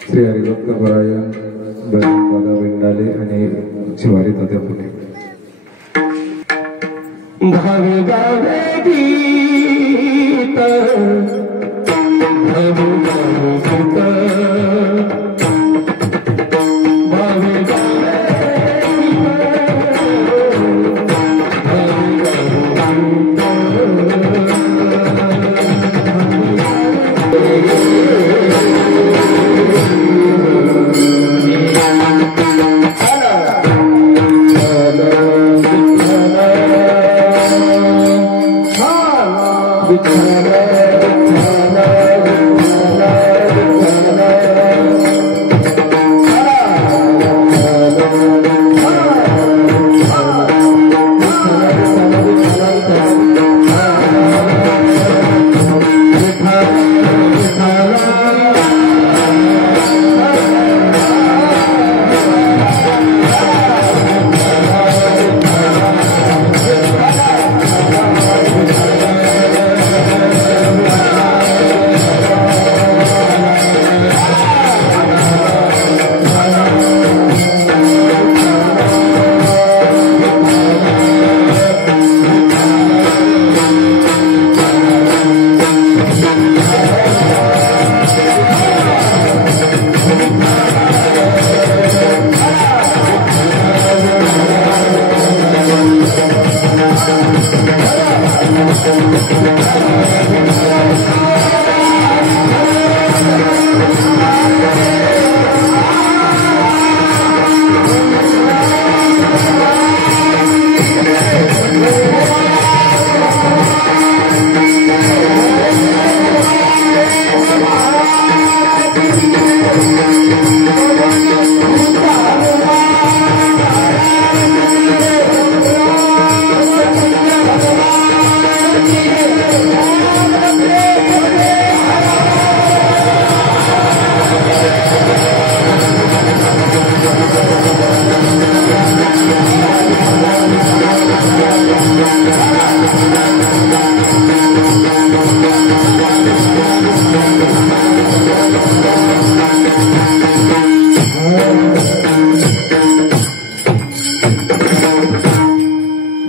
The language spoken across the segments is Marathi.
श्री हरिभक्तपरायण दादा बेंडाले आणि शिवारी तात्या पुणे भावे गावे गीत भावे गावे गीत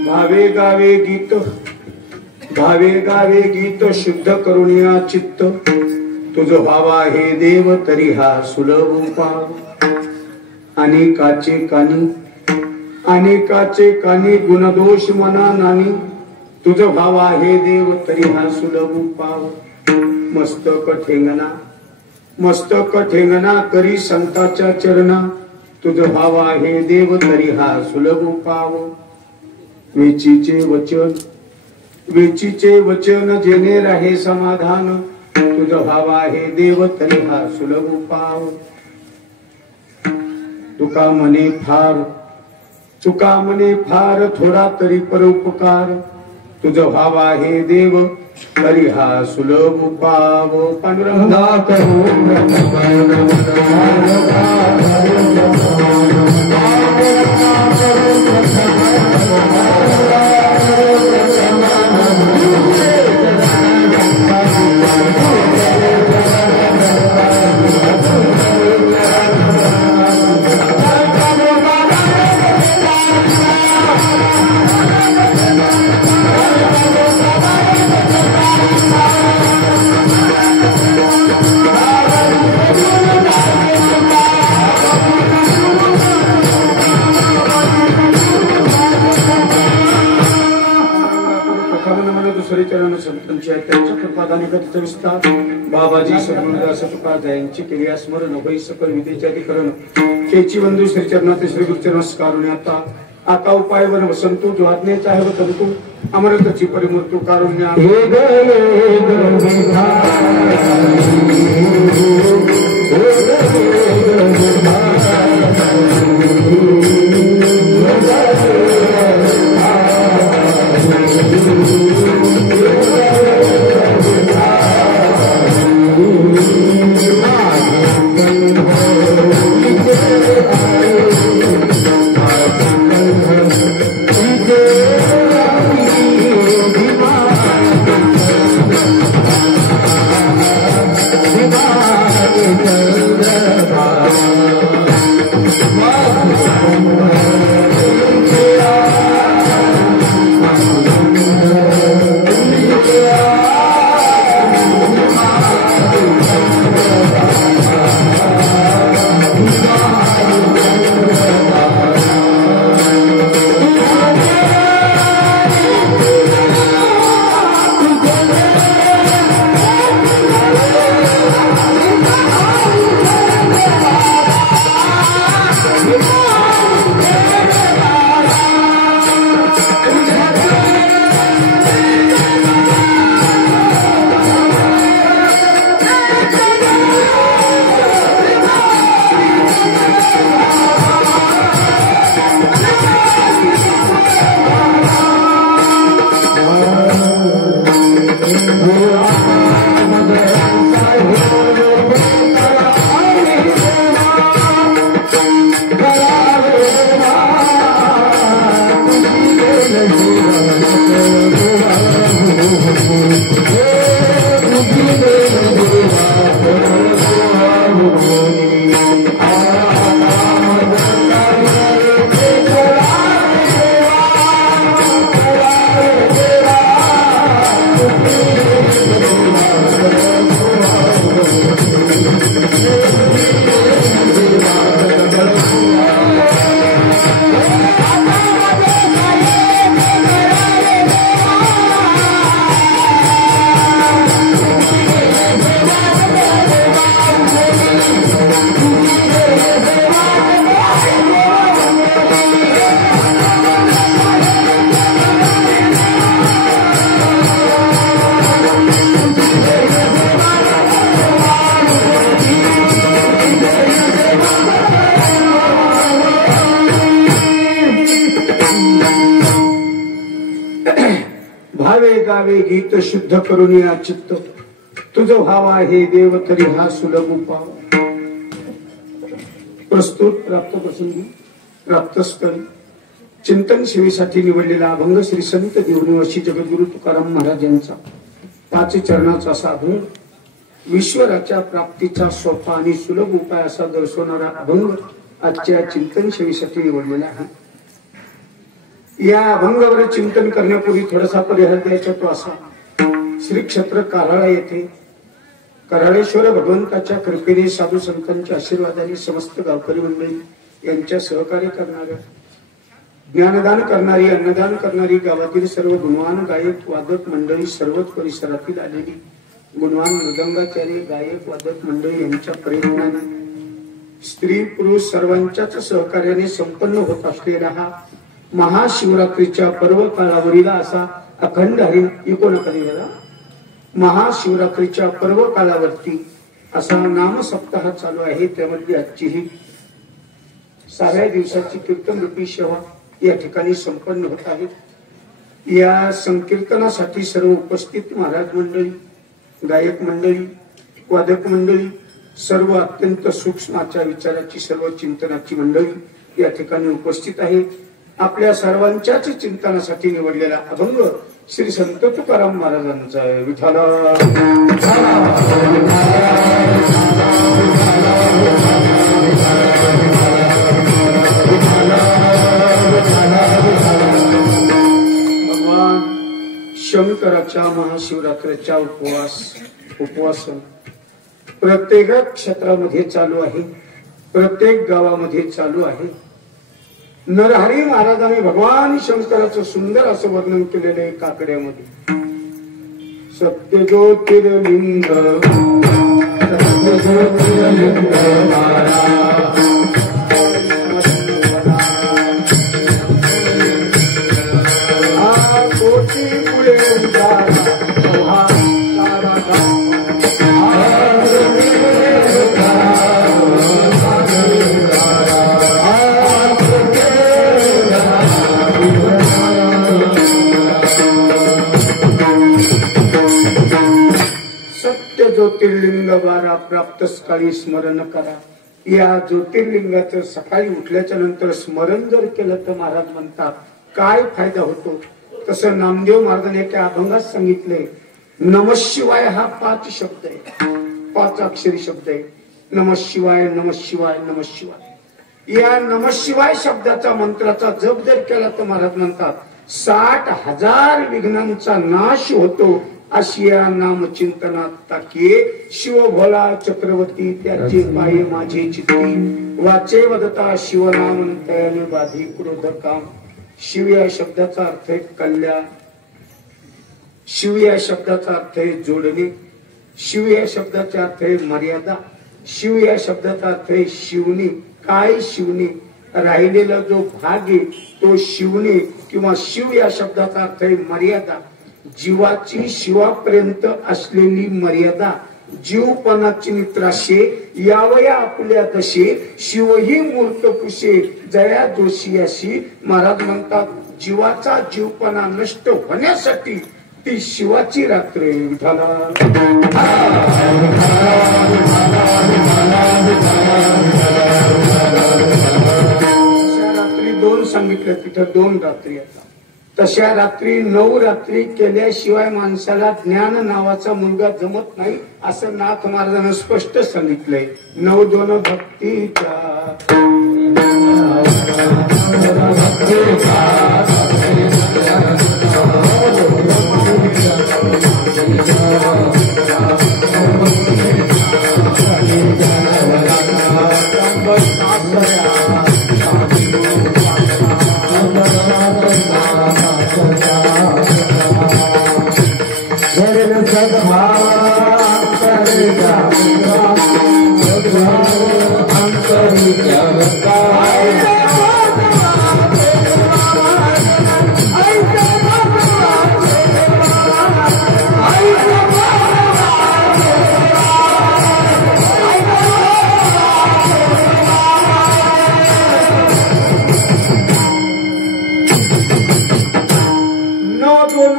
भावे गावे भावे गावे गीत शुद्ध करुणिया चित्त तुझ भावा हे देव तरी हा सुलभ उपाय अनेकाचे कानी अनेकाचे कानी गुणदोष मना नानी, तुझ भाव आहे देव तरी हा सुलभ पाव. मस्तक ठेंगणा करी संताच्या चरणा, तुझ भाव आहे देव तरी हा सुलभ पाव. वेचीचे वचन जेणे राहे समाधान, तुझ भाव आहे देव तरी हा सुलभ पाव. तुका म्हणे फार थोडा तरी परोपकार, तुझ भाव आहे देव तरी हा सुलभ पाव. पांडुरंगा बाबाजी सर्वदास तुका दयांची केली स्मरण होई सकल विद्येचे अधिकरण. केची बंधू श्रीचरणात श्री गुरुचरण आता आता उपाय वन वसंतू जो आज्ञेचा आहे वतंतू अमृतची परिमूर्तू कारुण्या. गावे गीत शुद्ध करून या चित्त, तुझ भाव आहे देव तरी हा सुलभ उपाव. प्रस्तुत प्राप्त प्रसंगी प्राप्त स्थळी चिंतन सेवेसाठी निवडलेला अभंग श्री संत देवनिवासी जगद्गुरु तुकाराम महाराज यांचा 5 चरणाचा साधू विश्वराच्या प्राप्तीचा सोपा आणि सुलभ उपाय असा दर्शवणारा अभंग आजच्या चिंतन सेवेसाठी निवडलेला आहे. या अभंगावर चिंतन करण्यापूर्वी थोडासा परिहार द्यायचा तो असा. श्री क्षेत्र कराळा येथे कराळेश्वर भगवंताच्या कृपेने साधू संतांच्या आशीर्वादाने समस्त गावकरी मंडळी यांच्या सहकार्य करणाऱ्या ज्ञानदान करणारी, अन्नदान करणारी, गावातील सर्व गुणवान गायक वादक मंडळी, सर्वच परिसरातील आलेली गुणवान मृदंगाचार्य, गायक वादक मंडळी यांच्या प्रयत्नाने, स्त्री पुरुष सर्वांच्याच सहकार्याने संपन्न होत असलेला हा महाशिवरात्रीच्या पर्व कालावरील असा अखंड हरिण इकोणकरीला महाशिवरात्रीच्या पर्व कालावरती असा नाम सप्ताह चालू आहे. त्यामध्ये आजची ही 6व्या दिवसाची कीर्तन रूपी सेवा या ठिकाणी संपन्न होत आहे. या संकीर्तनासाठी सर्व उपस्थित महाराज मंडळी, गायक मंडळी, वादक मंडळी, सर्व अत्यंत सूक्ष्माच्या विचाराची, सर्व चिंतनाची मंडळी या ठिकाणी उपस्थित आहे. आपल्या सर्वांच्याच चिंतनासाठी निवडलेला अभंग श्री संत तुकाराम महाराजांचा आहे. विठाला भगवान शंकराच्या महाशिवरात्रीच्या उपवासन प्रत्येक क्षेत्रामध्ये चालू आहे, प्रत्येक गावामध्ये चालू आहे. नरहरी महाराजांनी भगवान शंकराचं सुंदर असं वर्णन केलेलं आहे काकड्यामध्ये. सत्य ज्योतिर्लिंग कोटी पुढे ज्योतिर्लिंग 12 प्राप्त सकाळी स्मरण करा. या ज्योतिर्लिंगाचं सकाळी उठल्याच्या नंतर स्मरण जर केलं तर महाराज म्हणतात काय फायदा होतो. तसं नामदेव महाराजांनी एका अभंगात सांगितले. नमः शिवाय हा 5 शब्द आहे, 5 अक्षरी शब्द आहे. नमः शिवाय, नमः शिवाय, नमः शिवाय. या नमः शिवाय शब्दाचा मंत्राचा जप जर केला तर महाराज म्हणतात 60,000 विघ्नांचा नाश होतो. अशी या नाम चिंतनात टाके. शिव भोला चक्रवर्ती त्याचे पाये माझे चित्ती. वाचे वदता शिवनाम तयाने बाधी क्रोध काम. शिव या शब्दाचा अर्थ आहे कल्याण. शिव या शब्दाचा अर्थ आहे जोडणे. शिव या शब्दाचा अर्थ आहे मर्यादा. शिव या शब्दाचा अर्थ आहे शिवणे. काय शिवणे? राहिलेला जो भाग आहे तो शिवणे किंवा शिव या शब्दाचा अर्थ आहे मर्यादा. जीवाची शिवापर्यंत असलेली मर्यादा. जीवपणाची नित्राशे यावया आपल्या दशे. शिवही मूर्त कुशे जया जोशी अशी. महाराज म्हणतात जीवाचा जीवपणा नष्ट होण्यासाठी ती शिवाची रात्र विठाला. रात्री 2 सांगितलं, तिथं 2 रात्री आता. तशा रात्री 9 रात्री केल्याशिवाय माणसाला ज्ञान नावाचा मुलगा जमत नाही असं नाथ महाराजांना स्पष्ट सांगितलंय. 9-2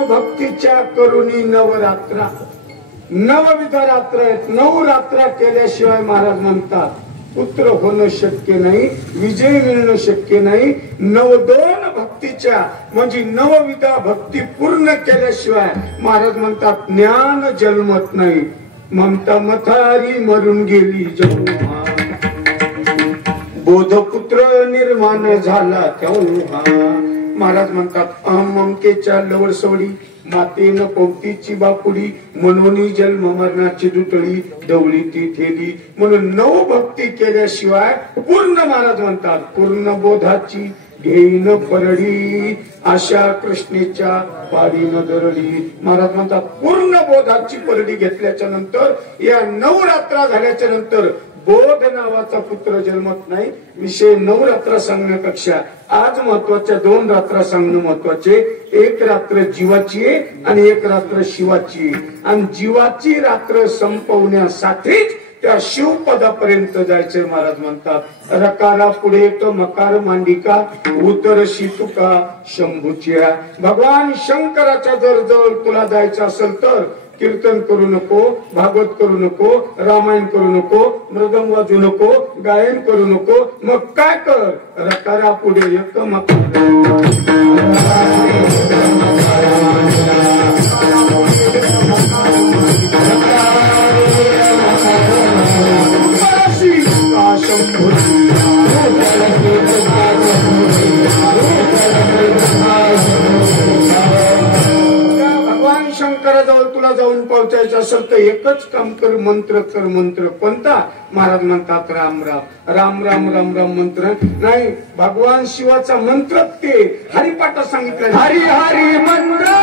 भक्तीचा करुणी नवरात्रा. 9 रात्र आहेत. 9 रात्र केल्याशिवाय महाराज म्हणतात पुत्र होणं शक्य नाही, विजय मिळणं शक्य नाही. 9-2 भक्तीच्या म्हणजे 9 भक्ती पूर्ण केल्याशिवाय महाराज म्हणतात ज्ञान जन्मत नाही. ममता मथारी मरून गेली जेव्हा बोधपुत्र निर्माण झाला तेव्हा. महाराज म्हणतात अहममतेच्या लवड सोडी मातेनं पोपटीची बापुडी. म्हणून जन्म मरणाची दुतळी डवळी ती ठेली. म्हणून 9 भक्ती केल्याशिवाय पूर्ण महाराज म्हणतात पूर्ण बोधाची घेईन परडी अशा कृष्णेच्या पाडीन दरडी. महाराज म्हणतात पूर्ण बोधाची परडी घेतल्याच्या नंतर या 9 रात्रा झाल्याच्या नंतर बोध नावाचा पुत्र जन्मत नाही. विषय 9 रात्र सांगण्यापेक्षा आज महत्वाच्या 2 रात्र सांगणं महत्वाचे. 1 रात्र जीवाची आहे आणि 1 रात्र शिवाची आहे. आणि जीवाची रात्र संपवण्यासाठीच त्या शिवपदापर्यंत जायचंय. महाराज म्हणतात रकारा पुढे तो मकार मांडिका उतर तुका शंभूच्या. भगवान शंकराच्या जवळ तुला जायचं असेल तर कीर्तन करू नको, भागवत करू नको, रामायण करू नको, मृदंग वाजू नको, गायन करू नको. मग काय कर, रकारा पुढे एक भगवान शंकराजवळ तुला जाऊन पोहोचायचं असेल तर एकच काम कर, मंत्र कर. मंत्र कोणता? महाराज म्हणतात राम राम राम राम राम राम मंत्र नाही. भगवान शिवाचा मंत्र ते हरिपाठात सांगितलं. हरी हरी मंत्र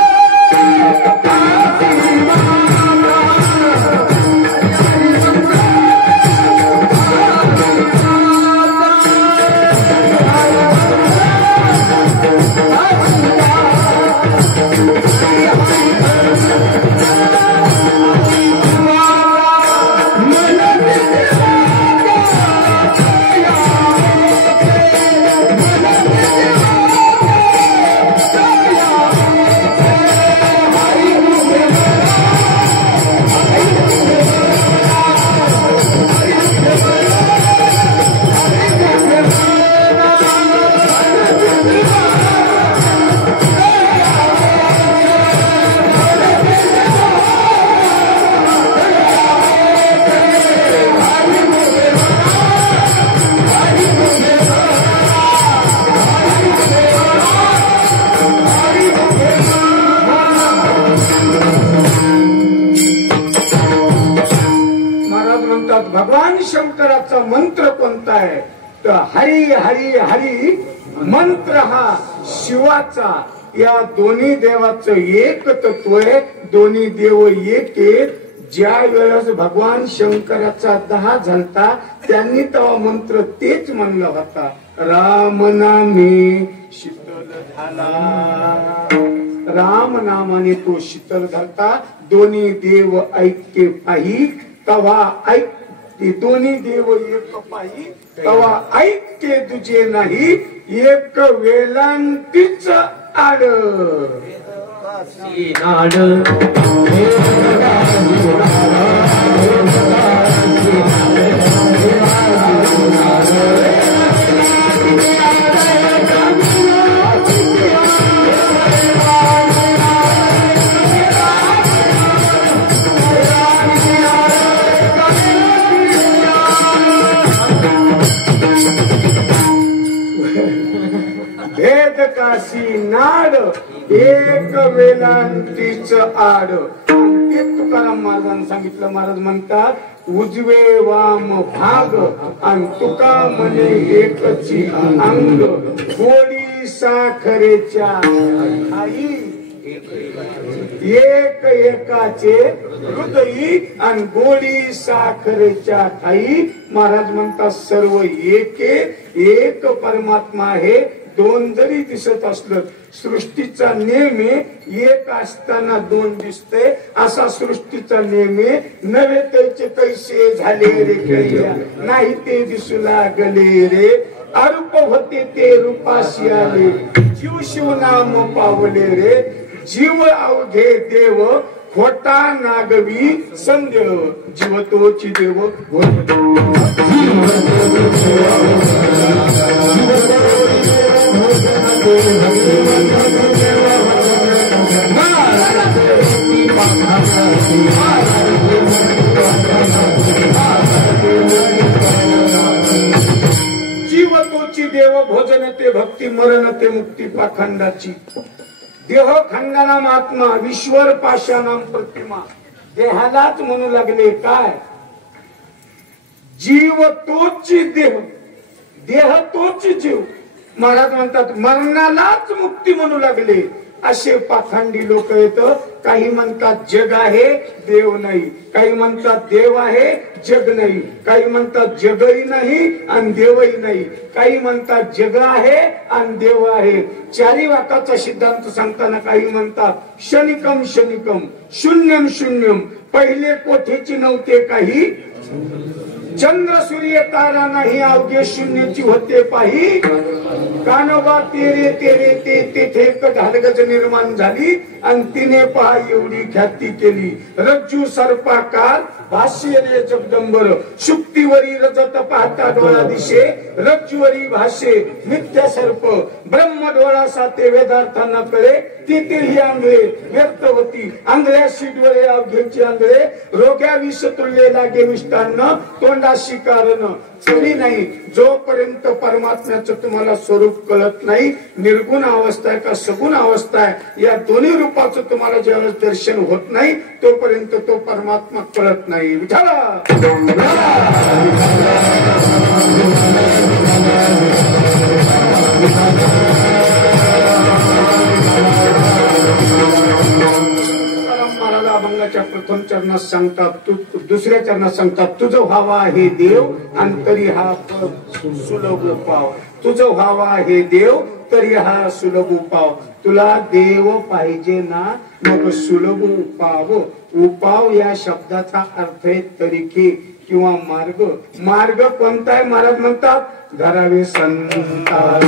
भगवान शंकराचा मंत्र कोणता आहे तर हरी हरी हरी मंत्र हा शिवाचा. या दोन्ही देवाचं एक तत्व आहे. दोन्ही देव एक आहे. ज्या वेळेस भगवान शंकराचा 10 झालता त्यांनी तेव्हा मंत्र तेच म्हणला होता. राम नामे शीतल झाला. राम नामाने तो शीतल झालता. दोन्ही देव ऐक्य पाही तवा ऐक. ते दोन्ही देव एक पाही तवा ऐक्य तुझे नाही. एक वेलांटीच आड भेद काशी नाड एक वेलांटीच आड. ते तुकाराम महाराजांनी सांगितलं. महाराज म्हणतात उजवे वाम भाग आणि तुका म्हणे एकची अंग. गोडी साखरेच्या आई एक एकाचे हृदयी आणि गोडी साखरेच्या ठाई. महाराज म्हणतात सर्व एक परमात्मा आहे. 2 जरी दिसत असलं सृष्टीचा नेम एक असताना 2 दिसते असा सृष्टीचा नेम. नवे त्याचे कैसे झाले रे कैया नाही ते दिसू लागले रे. अरूप होते ते रूपाशी आले जीव शिवनाम पावले रे. जीव अवघे देव खोटा नागवी संदेव. जीव तोची देव जीव तोची देव भोजन ते भक्ती मरण ते मुक्ती पाखंडाची. देह खंडना महात्मा विश्वर पाशानाम प्रतिमा. देहालाच म्हणू लागले काय जीव तोची देह, देह तोच जीव. महाराज म्हणतात मरणालाच मुक्ती म्हणू लागले असे पाखंडी लोक येत. काही म्हणतात जग आहे देव नाही, काही म्हणतात देव आहे जग नाही, काही म्हणतात जगही नाही आणि देवही नाही, काही म्हणतात जग आहे आणि देव आहे. चारी वाकाचा सिद्धांत सांगताना काही म्हणतात क्षणिकम क्षणिकम शून्यम शून्यम. पहिले कोठेची नव्हते काही, चंद्र सूर्य तारा नाही अवघे शून्याची होते पाही. कानोबा तेरे तेरे ते तेथे एक ढालगज निर्माण झाली आणि तिने पहा एवढी ख्याती केली. रज्जू सर्पाकार भाष्य रे जगदंबर, शुक्तीवरी रजत पाहता डोळा दिशे, रज्जूवरी भाष्ये मिथ्या सर्प. ब्रह्म डोळा साते वेदार्थांना कळे, तेथील आंधळे व्यर्थ होती. आंधळ्याशी डोळे अवघेची आंधळे, रोग्या विष तुल्ले लागे मिष्टान्न, तोंडाशी कारण चली नाही. जोपर्यंत परमात्म्याचं तुम्हाला स्वरूप कळत नाही, निर्गुण अवस्था आहे का सगुण अवस्था आहे या दोन्ही रूपाचं तुम्हाला ज्यावेळेस दर्शन होत नाही तोपर्यंत तो परमात्मा कळत नाही. विठाला महाराज अभंगाच्या प्रथम चरणात सांगतात, दुसऱ्या चरणात सांगतात तुझं व्हावा हे देव आणि तरी हा सुलभ पाव. तुझं व्हावा हे देव तरी हा सुलभ उपाव. तुला देव पाहिजे ना मग सुलभ उपाव. उपाव या शब्दाचा अर्थ आहे तरीके किंवा मार्ग. मार्ग कोणता आहे महाराज म्हणतात धरावे संता.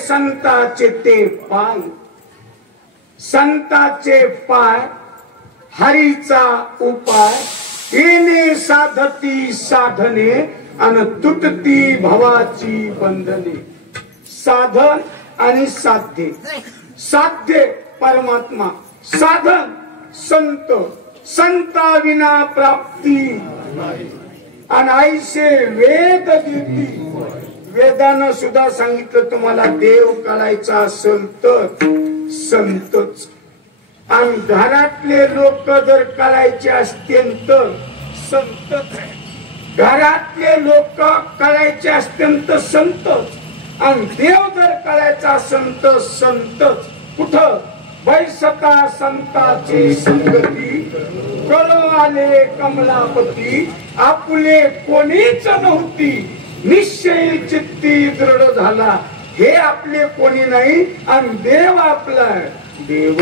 संताचे ते पाय, संताचे पाय हरीचा उपाय. येणे साधती साधने आणि तुटती भवाची बंधने. साधन आणि साध्य. साध्य परमात्मा, साधन संत. संता विना प्राप्ती आणि ऐसे वेद गीती. वेदानं सुद्धा सांगितलं तुम्हाला देव कळायचा असेल तर संतच. आणि घरातले लोक जर कळायचे असतील तर संतच. घरातले लोक कळायचे असतील तर संतच. आणि देव जर कळायचा असेल तर संतच. कुठं बैसता संताची संगती, कळो आले कमलापती. आपुले कोणीच नव्हती, निश्चय चित्ती दृढ झाला. हे आपले कोणी नाही आणि देव आपला. देव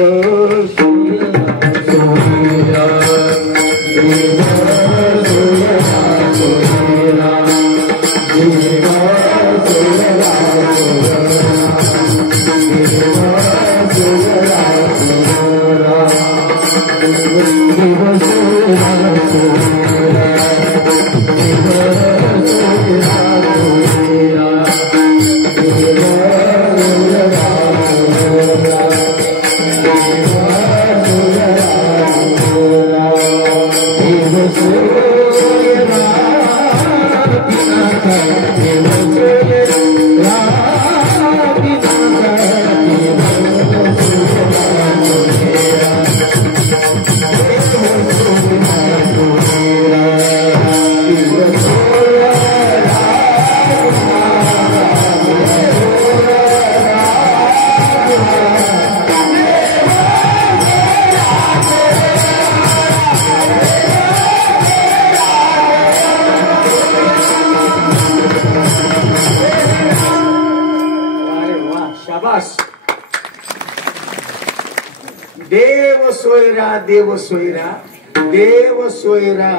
सोयरा देव सोयरा, देव सोयरा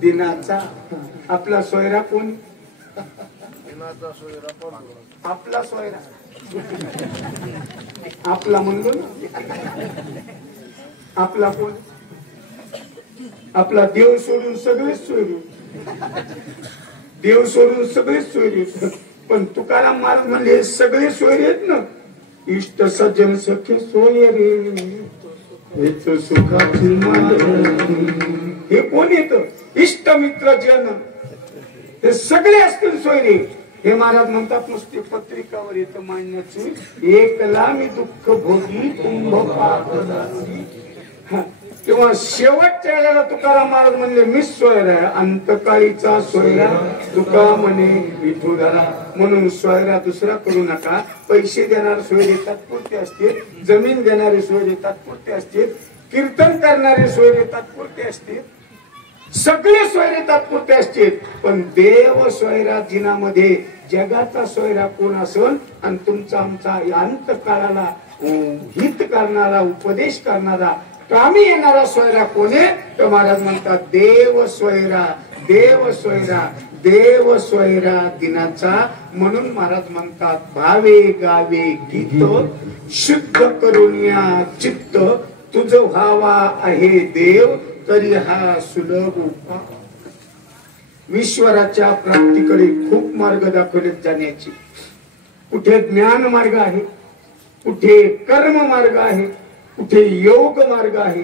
दिनाचा. आपला सोयरा कोण? आपला सोयरा आपला म्हणलो ना. आपला कोण? आपला देव सोडून सगळेच सोयरू, देव सोडून सगळेच सोयरे. पण तुकाराम महाराज म्हणले सगळे सोयरे आहेत ना. इष्ट सज्जन सखे सोयरे, हेच सुखाची हे कोण येत? इष्ट मित्र जन हे सगळे असतील सोयरे. हे महाराज म्हणतात नुसते पत्रिकावर येतं मांडण्याचे. एकला मी दुःख भोगी कुंभ पापदारी. तेव्हा शेवटच्या वेळेला तुकाराम महाराज म्हणले मीच सोयरा आहे. अंतकाळीचा सोयरा तुका म्हणे विठुराया. म्हणून सोयरा दुसरा करू नका. पैसे देणारे सोयरे तात्पुरते असते, जमीन देणारे सोयरे तात्पुरते असते, कीर्तन करणारे सोयरे तात्पुरते असते, सगळे सोयरे तात्पुरते असते. पण देव सोयरा जिनामध्ये जगाचा सोयरा कोण असेल आणि तुमचा आमचा अंतकाळाला हित करणारा, उपदेश करणारा, कामी येणारा सोयरा कोणे? तर महाराज म्हणतात देव सोयरा, देव सोयरा, देव सोयरा दिनाचा. म्हणून महाराज म्हणतात भावे गावे गीत शुद्ध करुनिया चित्त, तुझ व्हावा आहे देव तरी हा सुलभ उपाय. ईश्वराच्या प्राप्तीकडे खूप मार्ग दाखवले जाण्याची. कुठे ज्ञान मार्ग आहे, कुठे कर्म मार्ग आहे, कुठे योग मार्ग आहे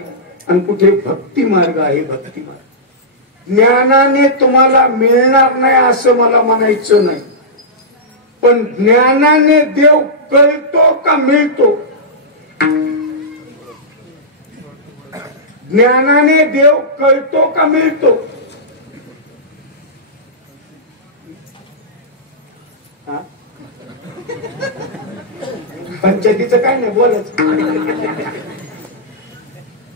आणि कुठे भक्ती मार्ग आहे. भक्ती मार्ग ज्ञानाने तुम्हाला मिळणार नाही असं मला म्हणायचं नाही, पण ज्ञानाने देव कळतो का मिळतो? ज्ञानाने देव कळतो का मिळतो? पंचायतीचं काय नाही बोलायचं.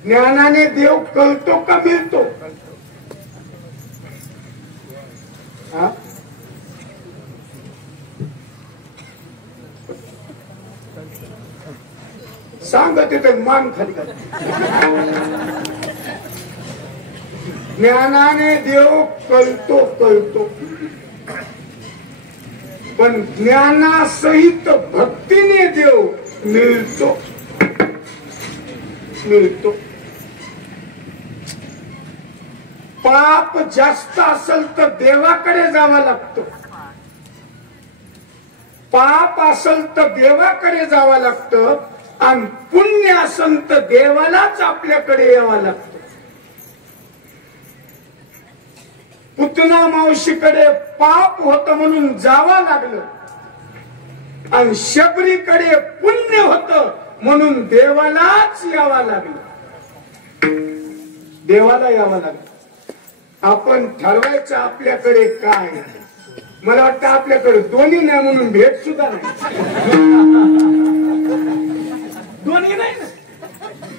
ज्ञानाने देव कळतो का मिळतो? सांगत येते मान खाली घाल. ज्ञानाने देव कळतो कळतो, पण ज्ञानासहित भक्तीने देव मिळतो मिळतो. पाप जास्त असेल तर देवाकडे जावं लागतं, पाप असेल तर देवाकडे जावं लागतं, आणि पुण्य असेल तर देवालाच आपल्याकडे यावं लागतं. पुतना मावशीकडे पाप होत म्हणून जावं लागलं, आणि शबरीकडे पुण्य होत म्हणून देवालाच यावं लागलं. देवाला यावं लागलं. आपण ठरवायचं आपल्याकडे काय. मला वाटतं आपल्याकडे दोन्ही नाही म्हणून भेट सुद्धा नाही. दोन्ही नाही ना.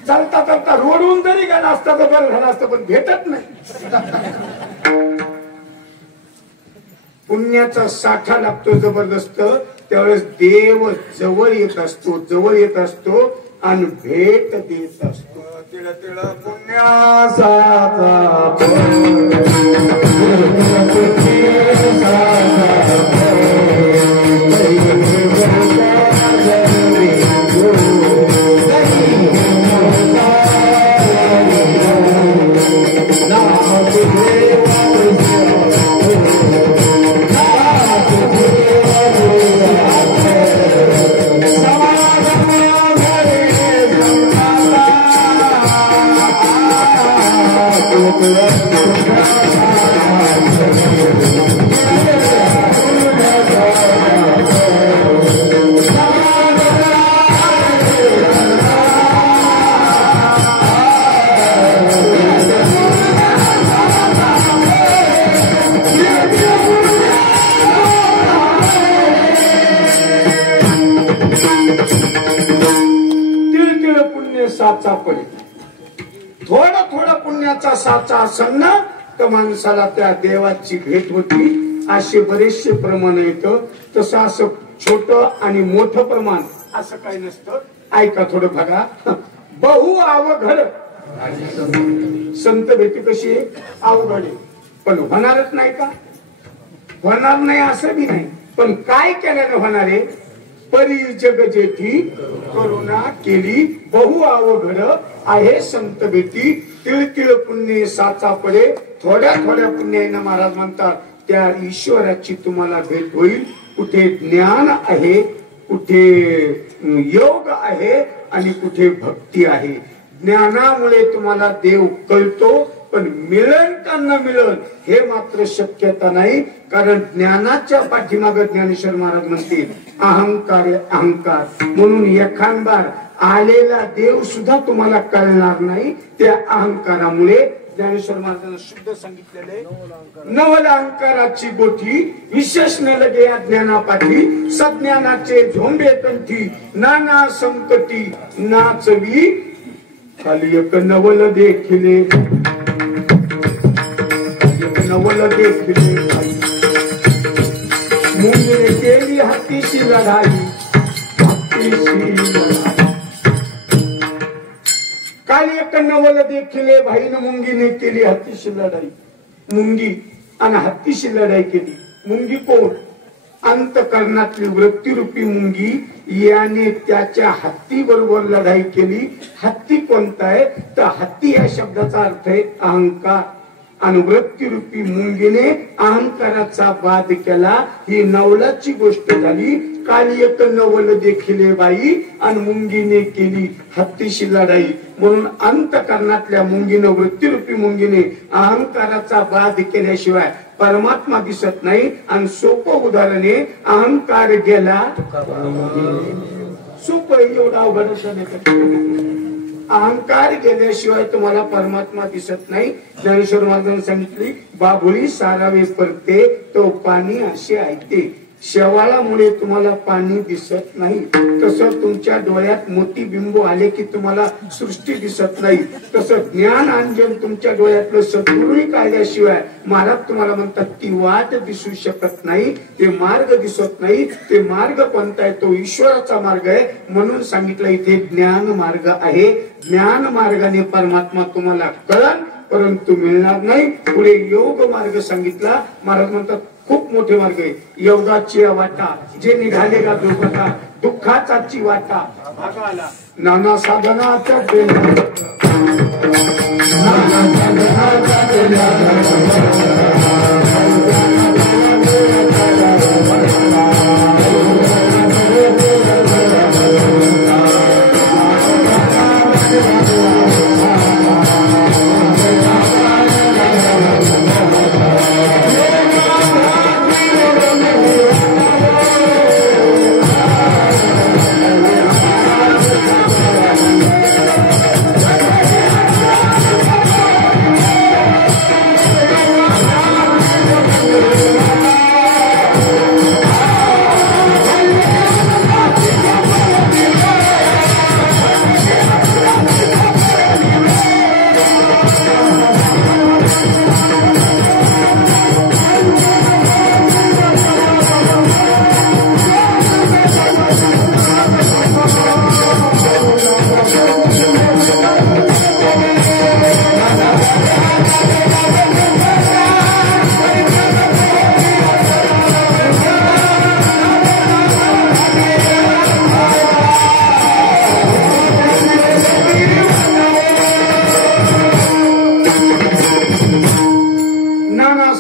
चालता चालता रोडवून जरी गेला असता तर बरं झालं असतं, पण भेटत नाही. पुण्याचा साठा लागतो जबरदस्त. त्यावेळेस देव जवळ येत असतो, जवळ येत असतो आणि भेट देत असतो. तिळ तिळ पुण्याचा साचा पडे. थोडा थोडा पुण्याचा साचा असेल ना तर माणसाला त्या देवाची भेट होती. असे बरेचसे प्रमाण येतं. तसं असं छोट आणि मोठं प्रमाण असं काही नसतं. ऐका थोडं बघा. बहु अवघड संत भेटी कशी आहे? अवघड आहे, पण होणारच नाही का? होणार नाही असं बी नाही, पण काय केल्याने होणार आहे? परी जग जेठी करुणा केली बहु अवघड आहे संत भेटी, तिळ तिळ पुण्य साचा पडे थोड्या थोड्या पुण्याने महाराज म्हणतात त्या ईश्वराची तुम्हाला भेट होईल. कुठे ज्ञान आहे, कुठे योग आहे आणि कुठे भक्ती आहे. ज्ञानामुळे तुम्हाला देव कळतो, पण मिळन का न मिळन हे मात्र शक्यता नाही. कारण ज्ञानाच्या पाठीमागे ज्ञानेश्वर महाराज म्हणतील अहंकार अहंकार, म्हणून एखांबार आलेला देव सुद्धा तुम्हाला कळणार नाही त्या अहंकारामुळे. ज्ञानेश्वर महाराजांना शुद्ध सांगितलेले नवल अहंकाराची गोठी विशेष न लगे ज्ञानापाठी, सज्ञानाचे झोंबे कंठी नाना संकटी नाचवी खाली एक नवल देखिले नवल देखिले मुंगीने केली हत्तीशी लढाई हत्तीशी लढाई. काल एक नवल देखिले भाईन मुंगीने केली हत्तीशी लढाई. मुंगी आणि हत्तीशी लढाई केली. मुंगी कोण? अंतकरणातली वृत्तीरूपी मुंगी याने त्याच्या हत्ती बरोबर लढाई केली. हत्ती कोणता आहे? तर हत्ती या शब्दाचा अर्थ आहे अहंकार, आणि वृत्तीरूपी मुंगीने अहंकाराचा बाध केला. ही नवलाची गोष्ट झाली. काली एक नवल देखिले बाई आणि मुंगीने केली हत्तीशी लढाई. म्हणून अंतकरणातल्या मुंगीने वृत्तीरूपी मुंगीने अहंकाराचा बाध केल्याशिवाय परमात्मा दिसत नाही. आणि सोपं उदाहरण आहे अहंकार गेला सोपं एवढा अवघड अहंकार गेल्याशिवाय तुम्हाला परमात्मा दिसत नाही. ज्ञानेश्वर महाराजांनी सांगितली बाभुळी सारावे परते तो पाणी असे ऐकते. शेवाळामुळे तुम्हाला पाणी दिसत नाही, तसं तुमच्या डोळ्यात मोतीबिंब आले की तुम्हाला सृष्टी दिसत नाही. तसं ज्ञान अंजन तुमच्या डोळ्यातलं सद्गुरूनी काढल्याशिवाय महाराज तुम्हाला म्हणतात ती वाट दिसू शकत नाही, ते मार्ग दिसत नाही. ते मार्ग कोणता आहे? तो ईश्वराचा मार्ग आहे. म्हणून सांगितलं इथे ज्ञान मार्ग आहे. ज्ञान मार्गाने परमात्मा तुम्हाला कळण, परंतु मिळणार नाही. पुढे योग मार्ग सांगितला. महाराज म्हणतात खूप मोठे मार्ग आहे. योगाची वाटा जे निघाले का दुःखाचा दुःखाचाची वाटा भागाला नाना साधनाच्या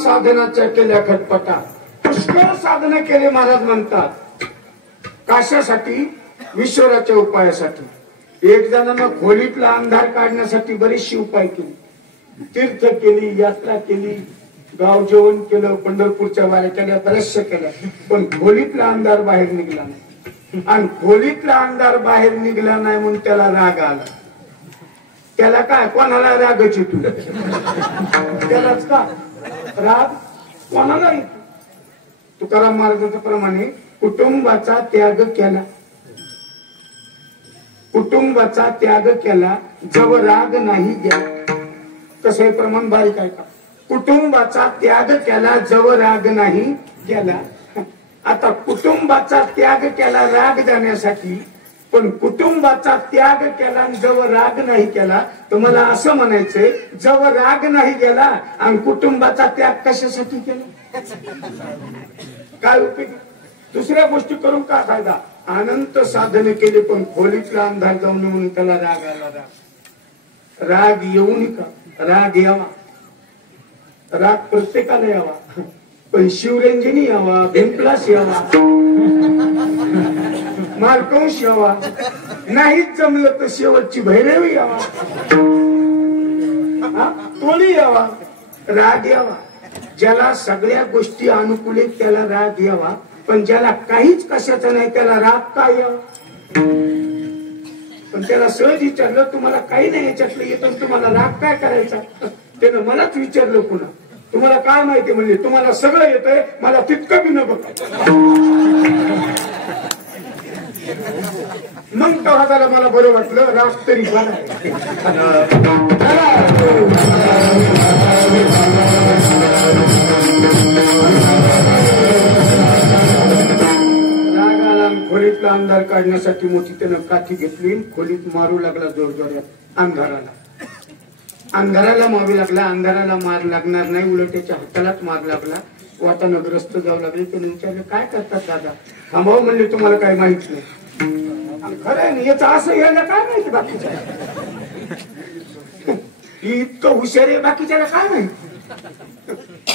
साधनाच्या केल्या खटपटा पुष्कळ साधना केले. महाराज म्हणतात कशासाठी? ईश्वराच्या उपायासाठी. एक जणांना खोलीतला अंधार काढण्यासाठी बरेचसे उपाय केले, तीर्थ केली, यात्रा केली, गाव जेवण केलं, पंढरपूरच्या वाऱ्या केल्या, बरेचशा केल्या, पण खोलीतला अंधार बाहेर निघला नाही. आणि खोलीतला अंधार बाहेर निघला नाही म्हणून त्याला राग आला. त्याला काय? कोणाला रागाची तू? त्यालाच का राग? कोणाला? तुकाराम महाराजांच्या प्रमाणे कुटुंबाचा त्याग केला, कुटुंबाचा त्याग केला जव राग नाही गेला. कसं हे प्रमाण बारीक आहे का? कुटुंबाचा त्याग केला जव राग नाही गेला. आता कुटुंबाचा त्याग केला राग जाण्यासाठी पण कुटुंबाचा त्याग केला आणि जवळ राग नाही केला तर मला असं म्हणायचंय, जवळ राग नाही गेला आणि कुटुंबाचा त्याग कशासाठी केला? काय उपयोग? दुसऱ्या गोष्टी करून का फायदा? अनंत साधने केले पण खोलीतला अंधार जाऊन म्हणून त्याला राग आला. राग येऊ नये का? राग यावा, राग प्रत्येकाला यावा, पण शिवरंजनी यावा, भिंपलास यावा, मार्कंश यावा, नाहीच जमलं तर शेवटची भैरवी यावा, तोली यावा, राग यावा. ज्याला सगळ्या गोष्टी अनुकूल आहेत त्याला राग यावा, पण ज्याला काहीच कशाचं नाही त्याला राग काय यावा? पण त्याला सहज विचारलं, तुम्हाला काही नाही याच्यातलं येतं, तुम्हाला राग काय करायचा? त्यानं मलाच विचारलं पुन्हा, तुम्हाला काय माहिती? म्हणजे तुम्हाला सगळं येतंय, मला तितकं बी न बघा. मग तेव्हा झालं मला बरं वाटलं, राग तरी बरा आहे. खोलीतला अंधार काढण्यासाठी मोठी त्यानं काठी घेतली, खोलीत मारू लागला जोरजोरात अंधाराला. अंधाराला मारू लागला. अंधाराला मार लागणार नाही, उलट त्याच्या हातालाच मार लागला. वाटानं ग्रस्त जाऊ लागले. त्याने विचारले, काय करतात दादा? थांबाव म्हणले, तुम्हाला काय माहित नाही. खरं आहे, याचं असं यायला काय माहिती बाकीच्या? इतकं हुशार आहे, बाकीच्याला काय माहिती?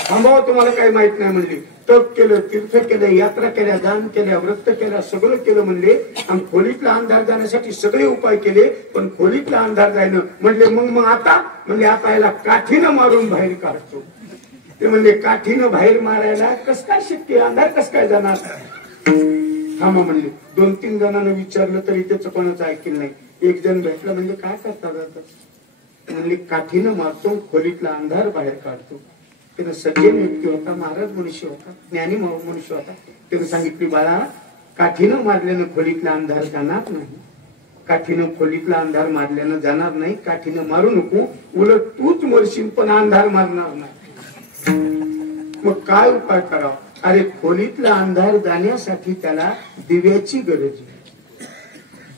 थांबाव, तुम्हाला काही माहित नाही म्हणले. तप केलं, तीर्थ केलं, यात्रा केल्या, दान केल्या, व्रत केल्या, सगळं केलं म्हणले. आणि खोलीतला अंधार जाण्यासाठी सगळे उपाय केले, पण खोलीतला अंधार जायनं म्हणले. मग आता म्हणले, आता याला काठीनं मारून बाहेर काढतो. ते म्हणले, काठीनं बाहेर मारायला कस काय शक्य? अंधार कस काय जाणार? थांबा म्हणले. 2-3 जणांना विचारलं तरी त्याचं कोणाचं ऐकलं नाही. एक जण भेटला, म्हणजे काय करतात? म्हणले, काठीनं मारतो, खोलीतला अंधार बाहेर काढतो. त्यानं सज्जन व्यक्ती होता, महाराज मनुष्य होता, ज्ञानी मनुष्य होता. त्यानं सांगितली, बाळा, काठीनं मारल्यानं खोलीतला अंधार जाणार नाही. काठीनं खोलीतला अंधार मारल्यानं जाणार नाही. काठीनं मारू नको, उलट तूच मरशील पण अंधार मारणार नाही. मग काय उपाय करावा? अरे, खोलीतला अंधार जाण्यासाठी त्याला दिव्याची गरज आहे.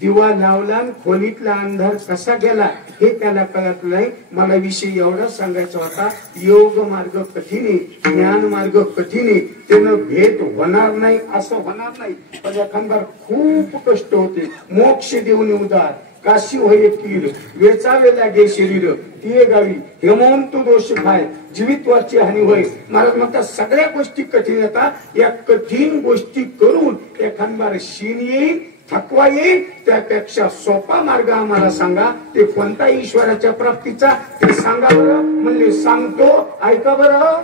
दिवा लावला, खोलीतला अंधार कसा गेला हे त्याला कळत नाही. मला विषय एवढा सांगायचा होता, योग मार्ग कठीण आहे, ज्ञान मार्ग कठीण आहे, त्यानं भेट होणार नाही असं होणार नाही. पण एखादा खूप कष्ट होते. मोक्ष देऊन उदार, काशी होय तीर, वेचावे लागे शरीर, तिये गावी हेमंत दोष खाय, जीवित्वाची हानी होय. महाराज म्हणतात, सगळ्या गोष्टी कठीण येतात. या कठीण गोष्टी करून एखादा शीन येईल, थकवा येईल, त्यापेक्षा सोपा मार्ग आम्हाला सांगा. ते कोणता ईश्वराच्या प्राप्तीचा ते सांगा बरं. म्हणले, सांगतो, ऐका बरं.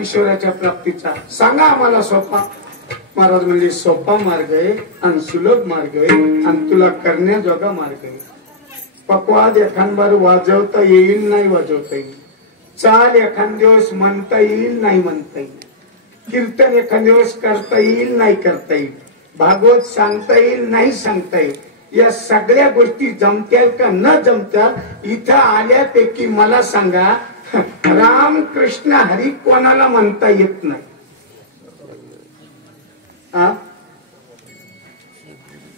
ईश्वराच्या प्राप्तीचा सांगा आम्हाला सोपा. महाराज म्हणजे सोपा मार्ग आहे आणि सुलभ मार्ग आहे आणि तुला करण्याजोगा मार्ग आहे. पकवाद एखादबार वाजवता येईल नाही वाजवता येईल. चाल एखाद दिवस म्हणता येईल नाही म्हणता येईल. कीर्तन एखाद दिवस करता येईल नाही करता येईल. भागवत सांगता येईल नाही सांगता येईल. या सगळ्या गोष्टी जमत्याल का न जमत्याल इथं आल्यापैकी मला सांगा राम कृष्ण हरी कोणाला म्हणता येत नाही.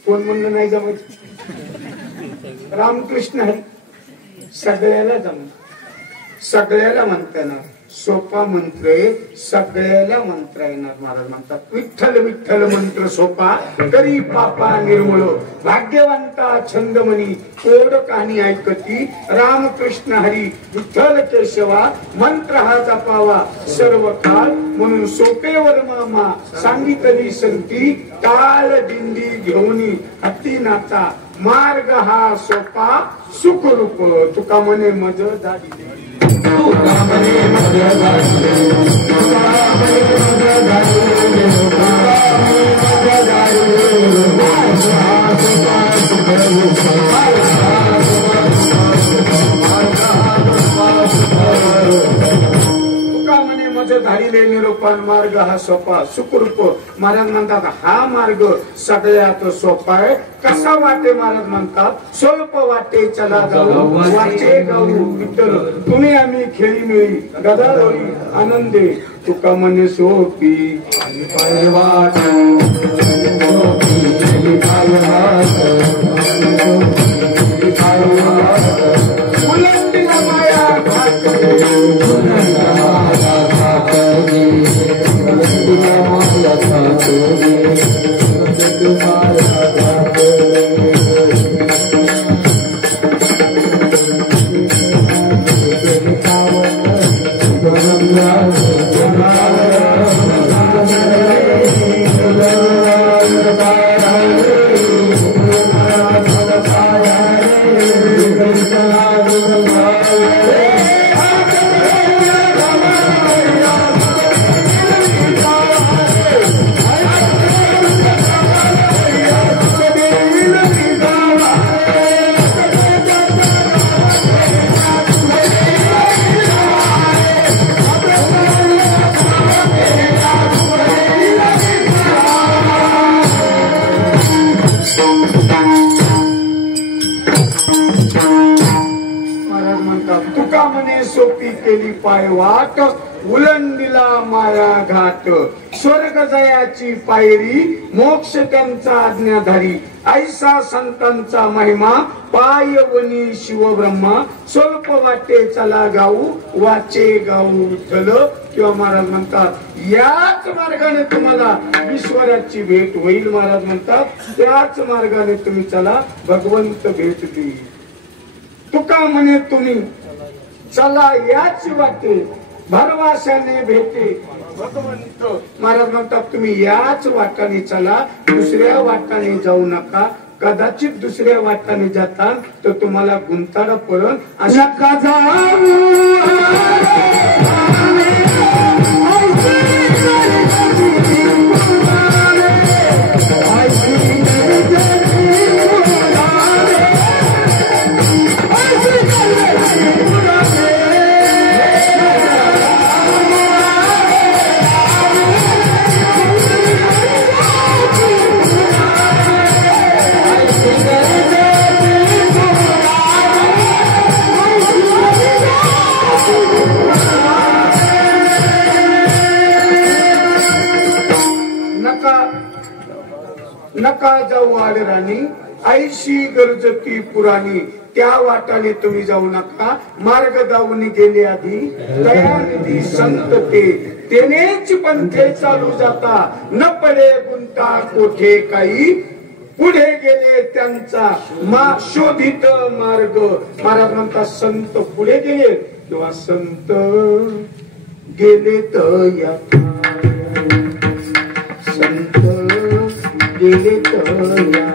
कोण म्हणलं नाही जमत. रामकृष्ण हरी सगळ्याला जम सगळ्याला म्हणता येणार. सोपा मंत्र आहे सगळ्याला मंत्र येणार. महाराज म्हणतात विठ्ठल विठ्ठल मंत्र सोपा करी पापा निर्मळ भाग्यवंता छंदमणी कोड कहाणी ऐकती रामकृष्ण हरी विठ्ठल केशवा मंत्र हा जपावा सर्व काळ म्हणून सोपेवर मामा सांगितली संती टाळ दिंडी घेऊनी हत्ती नाचा मार्ग हा सोपा सुखरूप तुका म्हणे मज झाली. धाडीले निरोपण मार्ग हा सोपा सुखरूप. महाराज म्हणतात हा मार्ग सगळ्यात सोपा आहे. कसा वाटे महाराज म्हणतात स्वल्प वाटे चला जाऊ वाटे गाऊ विठ्ठल तुम्ही आम्ही खेळी मिळी गदारोळी आनंदे तुका म्हणे सोपी वाट पाय वाट उलंदिला माया घाट स्वर्ग जयाची पायरी मोक्ष त्यांचा आज्ञाधारी ऐसा संतांचा महिमा पायवनी शिवब्रह्मा स्वल्प वाटे चला गाऊ वाचे गाऊ विठ्ठल. किंवा महाराज म्हणतात याच मार्गाने तुम्हाला ईश्वराची भेट होईल. महाराज म्हणतात त्याच मार्गाने तुम्ही चला भगवंत भेट देईल. तुका म्हणे तुम्ही चला याच वाटे भरवाशाने भेटे भगवंत. महाराज म्हणतात तुम्ही याच वाटाने चला दुसऱ्या वाटाने जाऊ नका. कदाचित दुसऱ्या वाटाने जाता तर तुम्हाला गुंताडा पडल. अशा का नका जाऊ आडराणी ऐशी गरजती पुराणी. त्या वाटाने तुम्ही जाऊ नका. मार्ग दावून गेले आधी दयानिधी संत तेनेच पंथे चालू जाता न पडे गुंता कोठे काही पुढे गेले त्यांचा शोधित मार्ग. महाराज म्हणतात संत पुढे गेले किंवा संत गेले तर या संत गेले तर या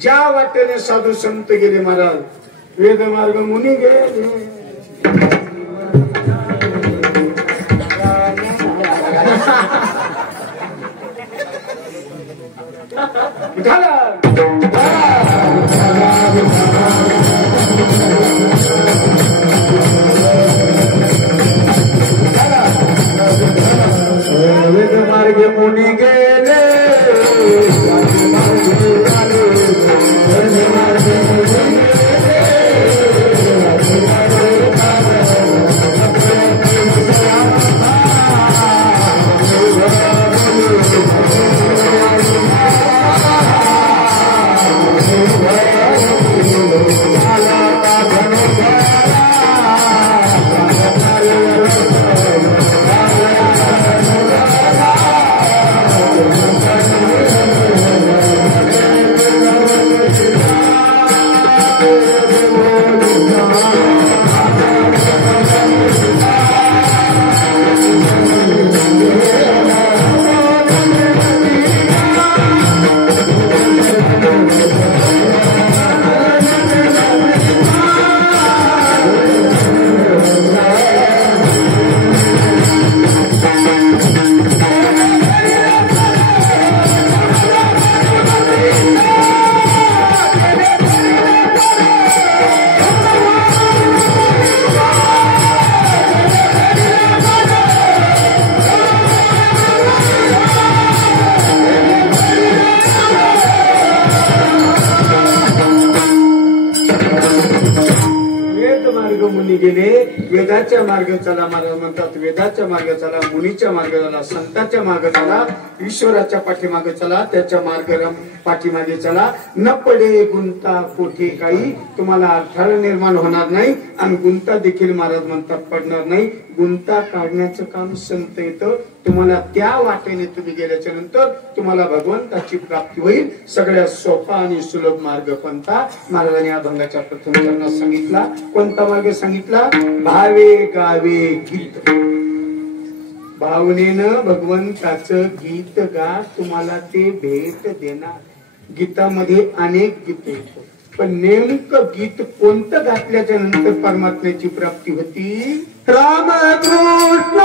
ज्या वाटेने साधू संत गेले महाराज वेद मार्ग मुनी गेले वेद मार्गे मुनी गेले गेले वेदाच्या मार्ग चला महाराज म्हणतात वेदाच्या मार्ग चला मुनीच्या मार्ग चला संतांच्या मार्ग चला ईश्वराच्या पाठीमागे चला त्याच्या मार्ग पाठीमागे चला न पडे गुंता कोठी काही तुम्हाला अडथळा निर्माण होणार नाही आणि गुंता देखील महाराज म्हणतात पडणार नाही गुंता काढण्याचं काम संत येतं तुम्हाला त्या वाटेने तुम्ही गेल्याच्या नंतर तुम्हाला भगवंताची प्राप्ती होईल सगळ्यात सोपा आणि सुलभ मार्ग कोणता महाराजांनी अभंगाच्या प्रथम चरणात सांगितला कोणता मार्ग सांगितला भावे गावे गीत भावनेनं भगवंताचं गीत गा तुम्हाला ते भेट देणार गीतामध्ये अनेक गीत येतो पण नेमकं गीत कोणतं घातल्याच्या नंतर परमात्म्याची प्राप्ती होती रामकृष्ण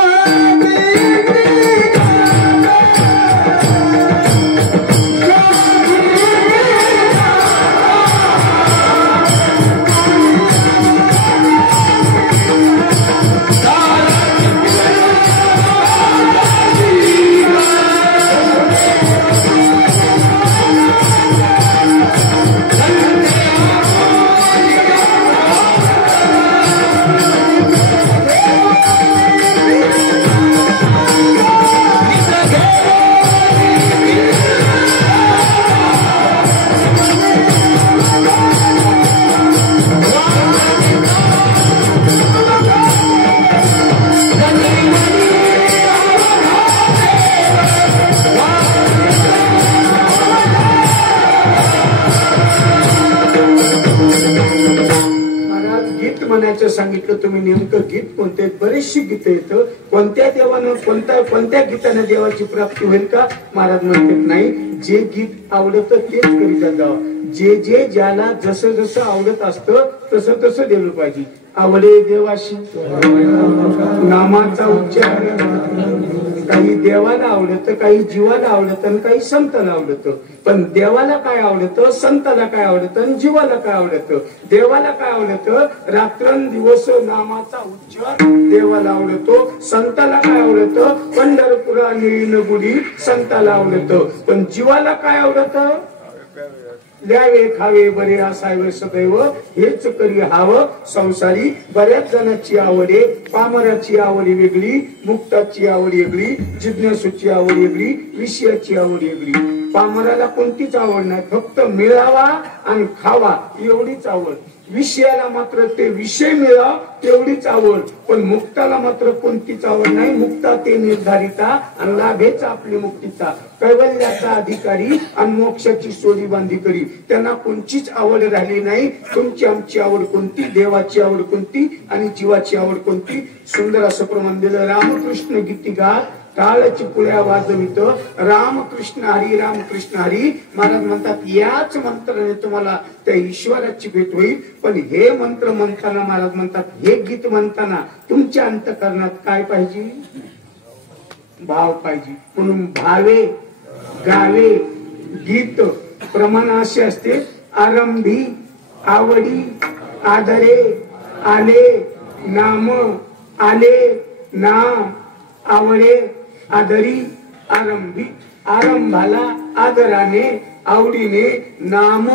सांगितलं तुम्ही नेमकं गीत कोणते बरेचशी गीत येतं कोणत्या देवानं कोणत्या गीताने देवाची प्राप्ती होईल का महाराज म्हणतात नाही जे गीत आवडतं तेच करीत जावं जे ज्याला जसं जसं आवडत असतं तसं तसं दिलं पाहिजे आवडे देवाशी नामाचा उच्चार काही देवाला आवडतं काही जीवाला आवडतं आणि काही संताला आवडतं पण देवाला काय आवडतं संताला काय आवडतं आणि जीवाला काय आवडतं देवाला काय आवडतं रात्रंदिवस नामाचा उच्चार देवाला आवडतो संताला काय आवडतं पंढरपुरा निळीनगुडी संताला आवडतं पण जीवाला काय आवडतं द्यावे खावे बरे असावे सदैव हेच करी हावं संसारी बऱ्याच जणांची आवड आहे पामराची आवड वेगळी मुक्ताची आवड वेगळी जिज्ञासूची आवड वेगळी विषयाची आवड वेगळी पामराला कोणतीच आवड नाही फक्त मिळावा आणि खावा एवढीच आवड विषयाला मात्र ते विषय मिळाव तेवढीच आवड पण मुक्ताला मात्र कोणतीच आवड नाही मुक्ता ते निर्धारिता आणि लाभेच आपली मुक्तीचा कैवल्याचा अधिकारी आणि मोक्षाची सोडी बांधी करी त्यांना कोणतीच आवड राहिली नाही तुमची आमची आवड कोणती देवाची आवड कोणती आणि जीवाची आवड कोणती सुंदर असं प्रमाण दिलं रामकृष्ण गीतिगात काळची पुळ्या वाजवित रामकृष्ण हरी महाराज म्हणतात याच मंत्राने तुम्हाला त्या ईश्वराची भेट होईल पण हे मंत्र म्हणताना महाराज म्हणतात हे गीत म्हणताना तुमच्या अंतःकरणात काय पाहिजे भाव पाहिजे म्हणून भावे गावे गीत प्रमाण असे असते आरंभी, आवडी, आदरे, आले, नाम, आले, नाम, आवडे, आदरी, आरंभी. आरंभाला आदराने, आवडीने, नाम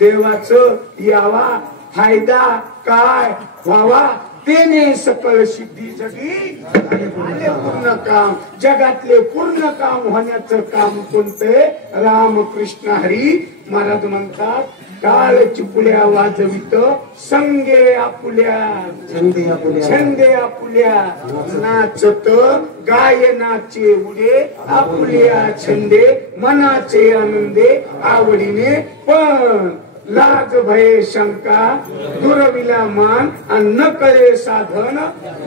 देवाचं यावा, फायदा काय व्हावा, तेने सकळ सिद्धी जगी आले पूर्ण काम. जगातले पूर्ण काम होण्याचं काम कोणते? रामकृष्ण हरी. महाराज म्हणतात काळ चिपुल्या वाजवित संगे आपुल्या, छंदे आपुल्या, नाचत गायनाचे उडे आपुल्या छंदे, मनाचे आनंदे आवडीने. पण लाज भय शंका दुरविला मान आणि न करे साधन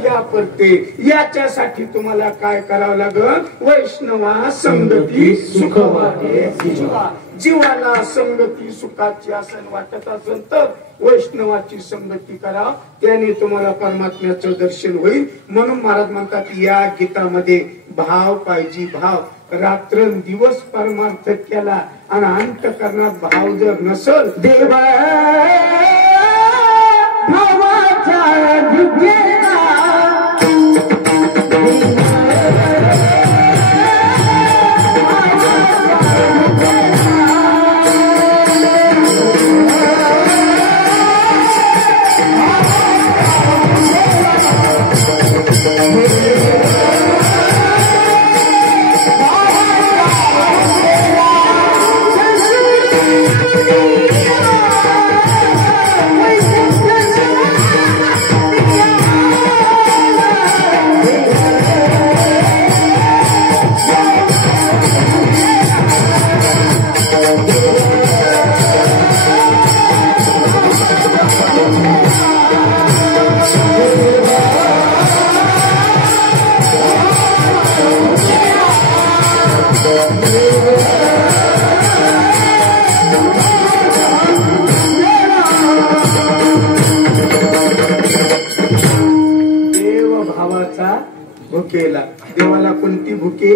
या परते. याच्यासाठी तुम्हाला काय करावं लागल? वैष्णवा संगती सुख वाटे जीवा. जीवाला संगती सुखाची असं वाटत असेल तर वैष्णवाची संगती करा, त्याने तुम्हाला परमात्म्याचं दर्शन होईल. म्हणून महाराज म्हणतात या गीतामध्ये भाव पाहिजे. भाव रात्रंदिवस परमार्थ केला आणि अंतकरणात भाव जर नसल, देवा भावाच्या भुकेला भुकेला. देवाला कोणती भुके?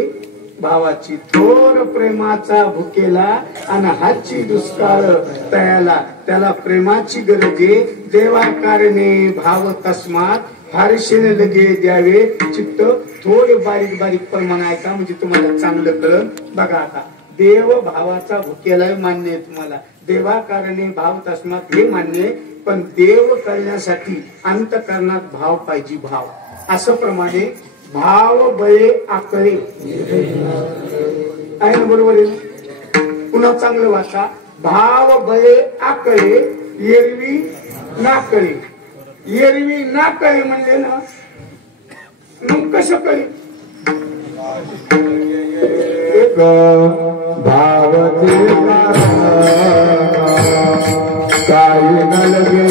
भावाची. थोर प्रेमाचा भुकेला आणि हातची दुष्काळ तयाला. त्याला प्रेमाची गरज आहे. देवा कारणे भाव तस्मात हर्षेने लगे द्यावे चित्त. थोडे बारीक बारीक प्रमाण ऐका म्हणजे तुम्हाला चांगलं कळलं. बघा आता देव भावाचा भुकेला मान्य आहे तुम्हाला. देवा कारणे भाव तस्मात हे मान्य आहे. पण देव करण्यासाठी अंतकरणात भाव पाहिजे. भाव असं प्रमाणे भाव बळे आकळे आहे ना, बरोबर आहे. पुन्हा चांगलं वाचा. भाव बळे आकळे एरवी नाकळे. एरवी नाकळे म्हणजे ना मग कसं कळे? भाव काही न लगे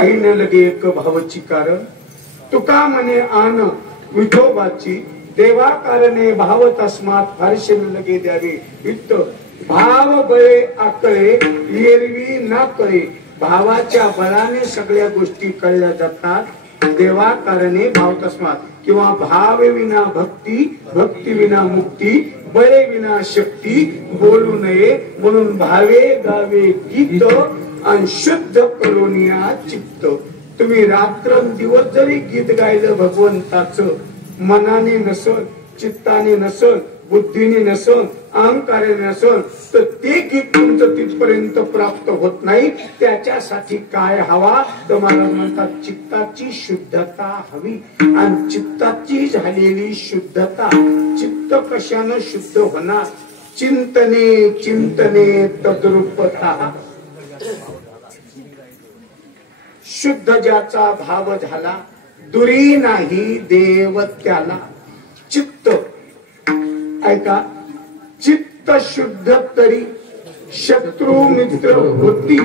काही न लगे एक भावची कारण तुका म्हणे आन विठोबाची देवा कारणे भाव तस्मात फारशे न लगे द्यावे वित्त भाव बळे आकळे एरवी ना कळे भावाच्या बळाने सगळ्या गोष्टी कळल्या जातात देवा कारणे भाव तस्मात किंवा भाव विना भक्ती भक्ती विना मुक्ती बळे विना शक्ती बोलू नये म्हणून भावे गावे गीत आणि शुद्ध करोनिया चित्त तुम्ही रात्रंदिवस जरी गीत गायलं भगवंताचं मनाने नसल चित्ताने नसल बुद्धीने नसल अहंकाराने नसल तर ते गीत तुमचं तिथपर्यंत प्राप्त होत नाही त्याच्यासाठी काय हवा तर मला म्हणतात चित्ताची शुद्धता हवी आणि चित्ताची झालेली शुद्धता चित्त कशानं शुद्ध होणार चिंतने चिंतने तद्रूपता शुद्ध ज्याचा भाव झाला दुरी नाही देव त्याला चित्त ऐका चित्त शुद्ध तरी शत्रू मित्र होती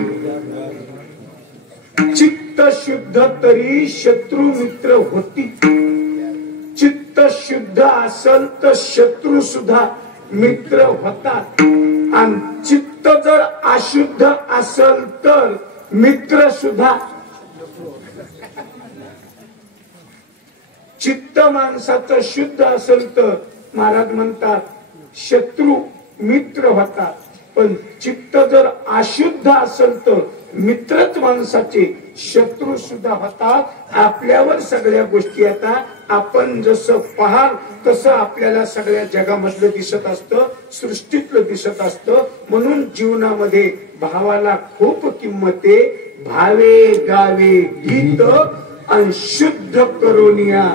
चित्त शुद्ध तरी शत्रू मित्र होती चित्त शुद्ध असल तर शत्रू सुद्धा मित्र होतात आणि चित्त जर अशुद्ध असल तर मित्र सुद्धा चित्त माणसाचं शुद्ध असेल तर महाराज म्हणतात शत्रू मित्र होतात पण चित्त जर अशुद्ध असेल तर मित्रच माणसाचे शत्रू सुद्धा होतात आपल्यावर सगळ्या गोष्टी आता आपण जसं पाहाल तसं आपल्याला सगळ्या जगामधलं दिसत असतं सृष्टीतलं दिसत असतं म्हणून जीवनामध्ये भावाला खूप किंमत आहे भावे गावे गीत आणि शुद्ध करोनिया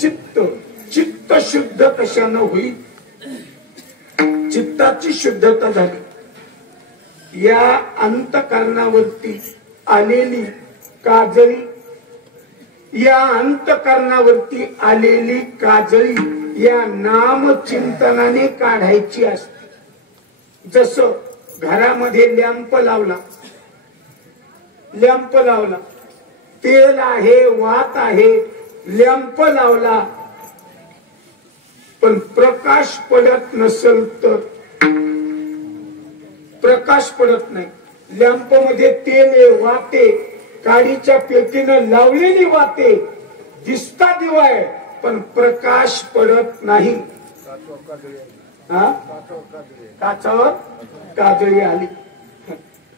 चित्त चित्त शुद्ध कशानं होईल चित्ताची शुद्धता झाली या अंतकरणावरती आलेली काजळी या अंतकरणावरती आलेली काजळी या नाम चिंतनाने काढायची असते जसं घरामध्ये लॅम्प लावला तेल आहे वात आहे लॅम्प लावला पण प्रकाश पडत नसेल तर प्रकाश पडत नाही लॅम्प मध्ये तेल वाते काडीच्या पेटीनं लावलेली वाते दिसता दिवा आहे पण प्रकाश पडत नाही काचावर काजळी आली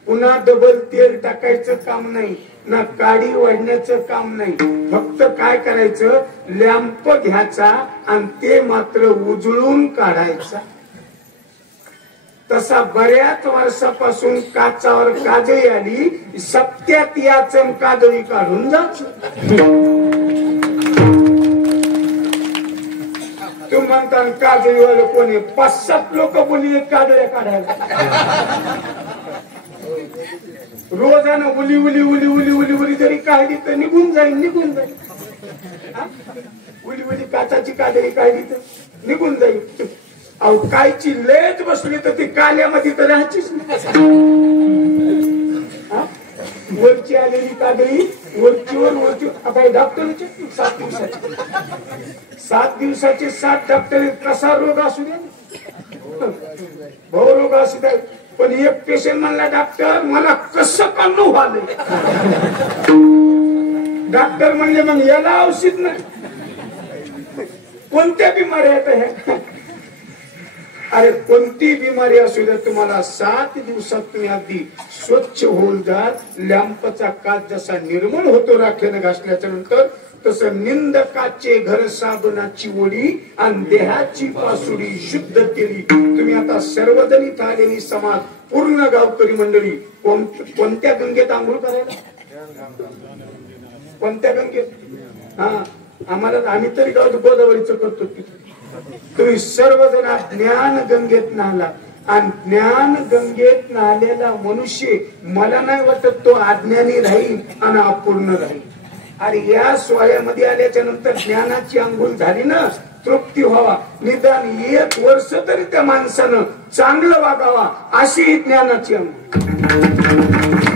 पुन्हा डबल तेल टाकायचं काम नाही ना काडी वाढण्याचं काम नाही फक्त काय करायचं लॅम्प घ्यायचा आणि ते मात्र उजळून काढायचा तसा बऱ्याच वर्षापासून काचावर काजळी आली सत्यात याचं काजळी काढून जायचं तुम्ही म्हणता काजळीवाले कोणी 5-7 लोक बोलले काजळ्या काढायला रोजानं उली उली उली उली उली उली जरी काढली तर निघून जाईल उली उली काचाची काजळी काढली तर निघून जाईल अहो कायची लेज बसली तर ती काल्यामध्ये तर राहायचीच नाही वरची आलेली काजळी वरची आता डॉक्टरचे 7 दिवसाचे 7 डॉक्टर कसा रोग असू द्या भाऊ रोग असू द्या पण एक पेशंट म्हणला डॉक्टर मला कसं काढू व्हायलंय डॉक्टर म्हणले मग याला औषध नाही कोणत्या बिमारी आहेत अरे कोणती बिमारी असू द्या तुम्हाला 7 दिवसात तुम्ही अगदी स्वच्छ होऊन जात लॅम्पचा काच जसा निर्मळ होतो राखेनं घासल्याच्या नंतर तसं निंदकाचे घर साबणाची ओढी आणि देहाची पासुडी शुद्ध केली तुम्ही आता सर्वजण इथं आलेली समाज पूर्ण गावकरी मंडळी कोणत्या गंगेत आंघोळ करायला कोणत्या गंगेत आम्हाला आम्ही तरी गाव गोदावरीचं करतो तुम्ही सर्वजण ज्ञान गंगेत नाहला आणि ज्ञान गंगेत नाहलेला मनुष्य मला नाही वाटत तो अज्ञानी राहील आणि अपूर्ण राहील अरे या सोहळ्यामध्ये आल्याच्या नंतर ज्ञानाची अंघोळ झाली ना तृप्ती व्हावा निदान 1 वर्ष तरी त्या माणसानं चांगलं वागावा अशी ज्ञानाची अंघोळ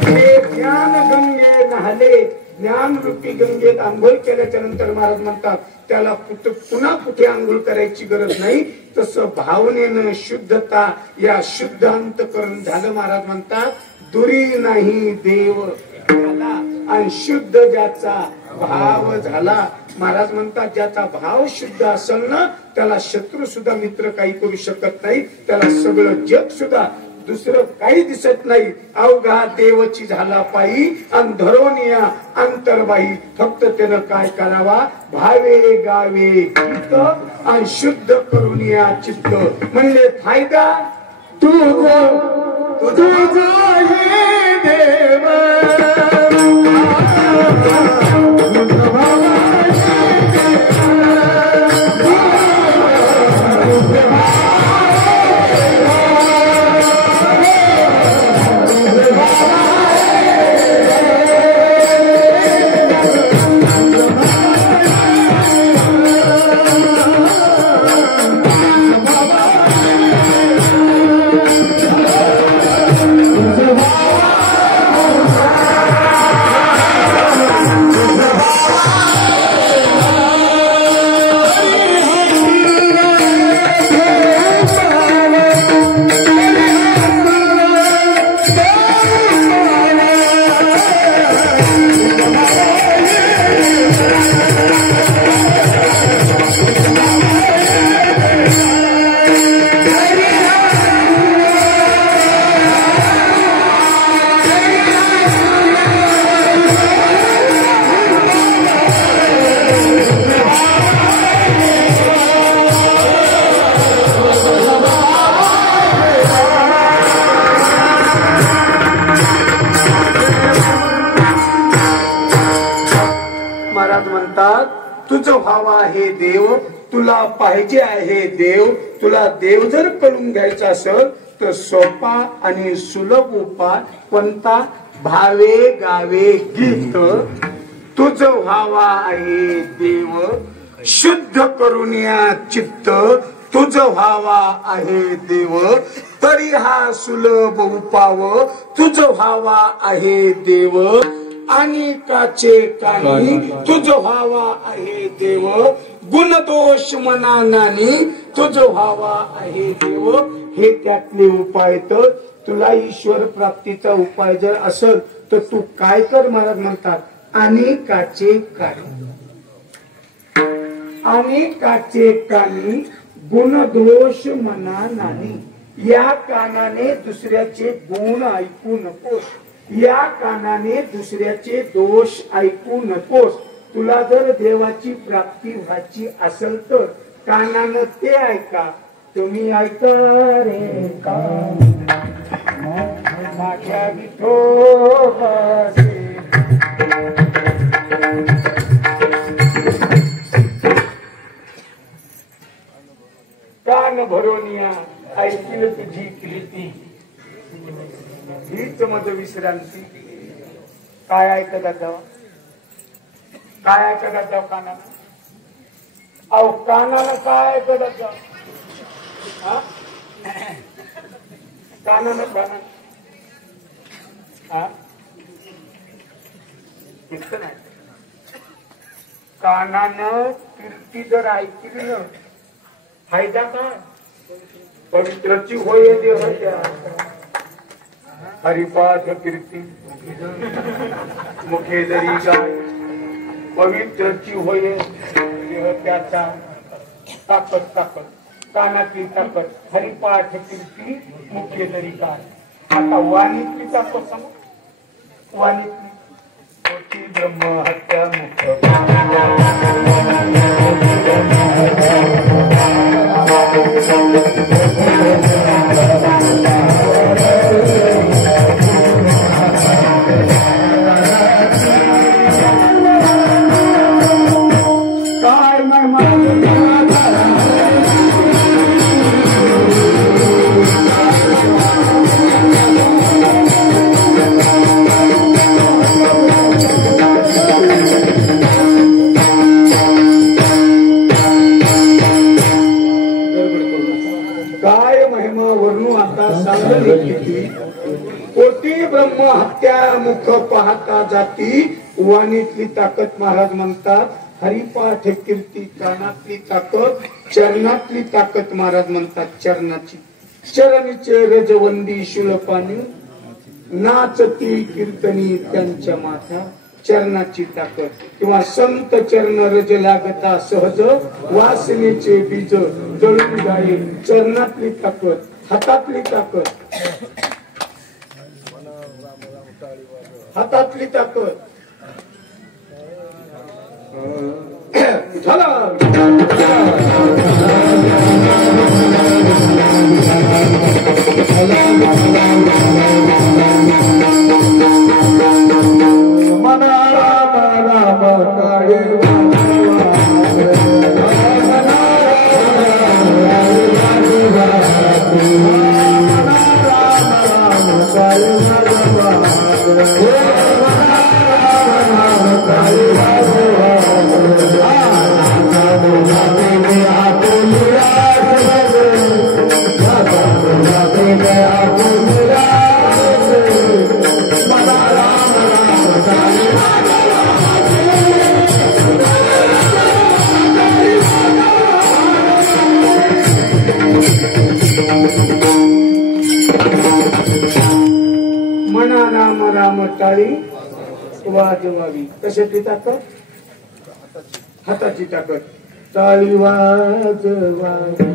हे ज्ञान गंगे नाहले ज्ञान रूपी गंगेत आंघोळ केल्याच्या नंतर महाराज म्हणतात त्याला पुन्हा कुठे आंघोळ करायची गरज नाही. तसं भावनेनं शुद्धता या शुद्ध अंतकरण झालं. महाराज म्हणतात दुरी नाही देव झाला आणि शुद्ध ज्याचा भाव झाला. महाराज म्हणतात ज्याचा भाव शुद्ध असेल ना त्याला शत्रू सुद्धा मित्र काही करू शकत नाही. त्याला सगळं जग सुद्धा दुसरं काही दिसत नाही. अवघा देवची झाला पायी आणि धरोनिया अंतरबाई. फक्त त्यानं काय करावा भावे गावे गीत आणि शुद्ध करुनिया चित्त. म्हणले फायदा तुझं हे देव तुझं व्हावा हे देव. तुला पाहिजे आहे देव. तुला देव जर कळून घ्यायचा असेल तर सोपा आणि सुलभ उपाय कोणता भावे गावे गीत. तुझं व्हावा आहे देव शुद्ध करुनिया चित्त. तुझं व्हावा आहे देव तरी हा सुलभ उपाव. तुझं व्हावा आहे देव आणि काचे कानी. तुझं व्हावा आहे देव गुण दोष मना नानी. तुझं व्हावा आहे देव. हे त्यातले उपाय. तर तुला ईश्वर प्राप्तीचा उपाय जर असेल तर तू काय कर. महाराज म्हणतात आणि काचे कानी. आणि काचे कानी गुण दोष मना नानी. या कानाने दुसऱ्याचे गुण ऐकू नकोस. या कानाने दुसऱ्याचे दोष ऐकू नकोस. तुला जर देवाची प्राप्ती व्हायची असेल तर कानानं ते ऐका. तुम्ही ऐका रे कान माझ्या विठोबाचे. कान भरोनिया ऐकली तुझी प्रीती. हीच मज विश्रांती. काय ऐकतात जावा. काय ऐकतात जाव कानानं. अहो कानानं काय ऐकतात जाव. कानानं कानानं नाही. कानानं कीर्ती जर ऐकली ना फायदा काय. पवित्राची होय देह त्या हरिपाठ कीर्ती मुखे जरी गाय. पवित्रची होय देह त्याचा ताकद ताकद कानातली ताकद. हरिपाठ कीर्ती मुखे जरी गाय. आता वाणीतली ताकद सांग. वाणीतली ब्रह्म हत्या मुख. सती ब्रह्म हत्या मुख पाहता जाती वाणीतली ताकद महाराज म्हणतात हरिपाठ कीर्ती कानातली ताकद चरणातली ताकद महाराज म्हणतात चरणाची चरणचे रजवंदी शुलपानी नाचती कीर्तनी त्यांच्या माथा चरणाची ताकद किंवा संत चरण रज लागता सहज वासनेचे बीज जळून जाईल चरणातली ताकद हातातली ताकद हातातली ताकद झाला मना राम राम काळी मना राम राम टाळी वाजवावी कशाची ताकद हाताची ताकद टाळी वाजवावी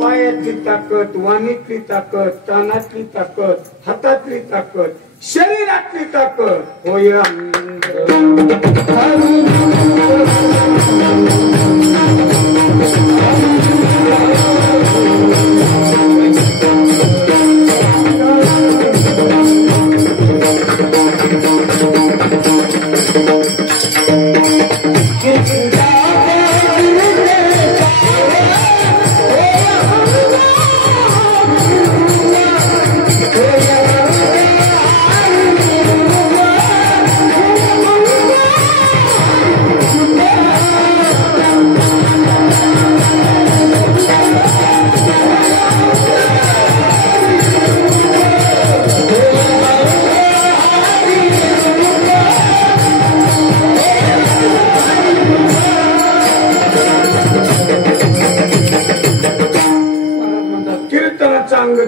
पायातली ताकद वाणीतली ताकद कानातली ताकद हातातली ताकद शरीरातली ताकद होय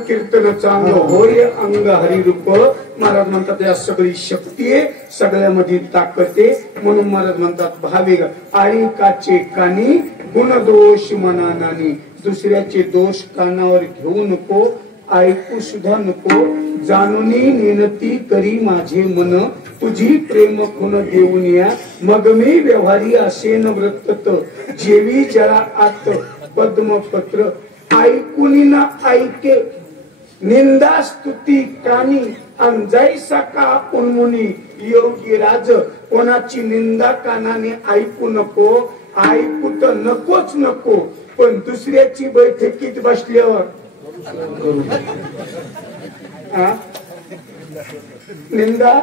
कीर्तन चांग होय अंग हरिरूप महाराज म्हणतात या सगळी शक्ती आहे सगळ्यामध्ये ताकद आहे म्हणून महाराज म्हणतात भावेग आई काचे कानी गुण दोष मनानानी दुसऱ्याचे दोष कानावर घेऊ नको ऐकू सुद्धा नको जाणूनी नेनती करी माझे मन तुझी प्रेम खुन देऊन या मग मी व्यवहारी असेन व्रत जेवी जरा आत पद्मपत्र ऐकुनी ना ऐके निंदा स्तुती कानी अंजाईसा का उन्मुनी योगी राज कोणाची निंदा कानाने ऐकू नको ऐकू तर नकोच नको पण दुसऱ्याची बैठकीत बसल्यावर निंदा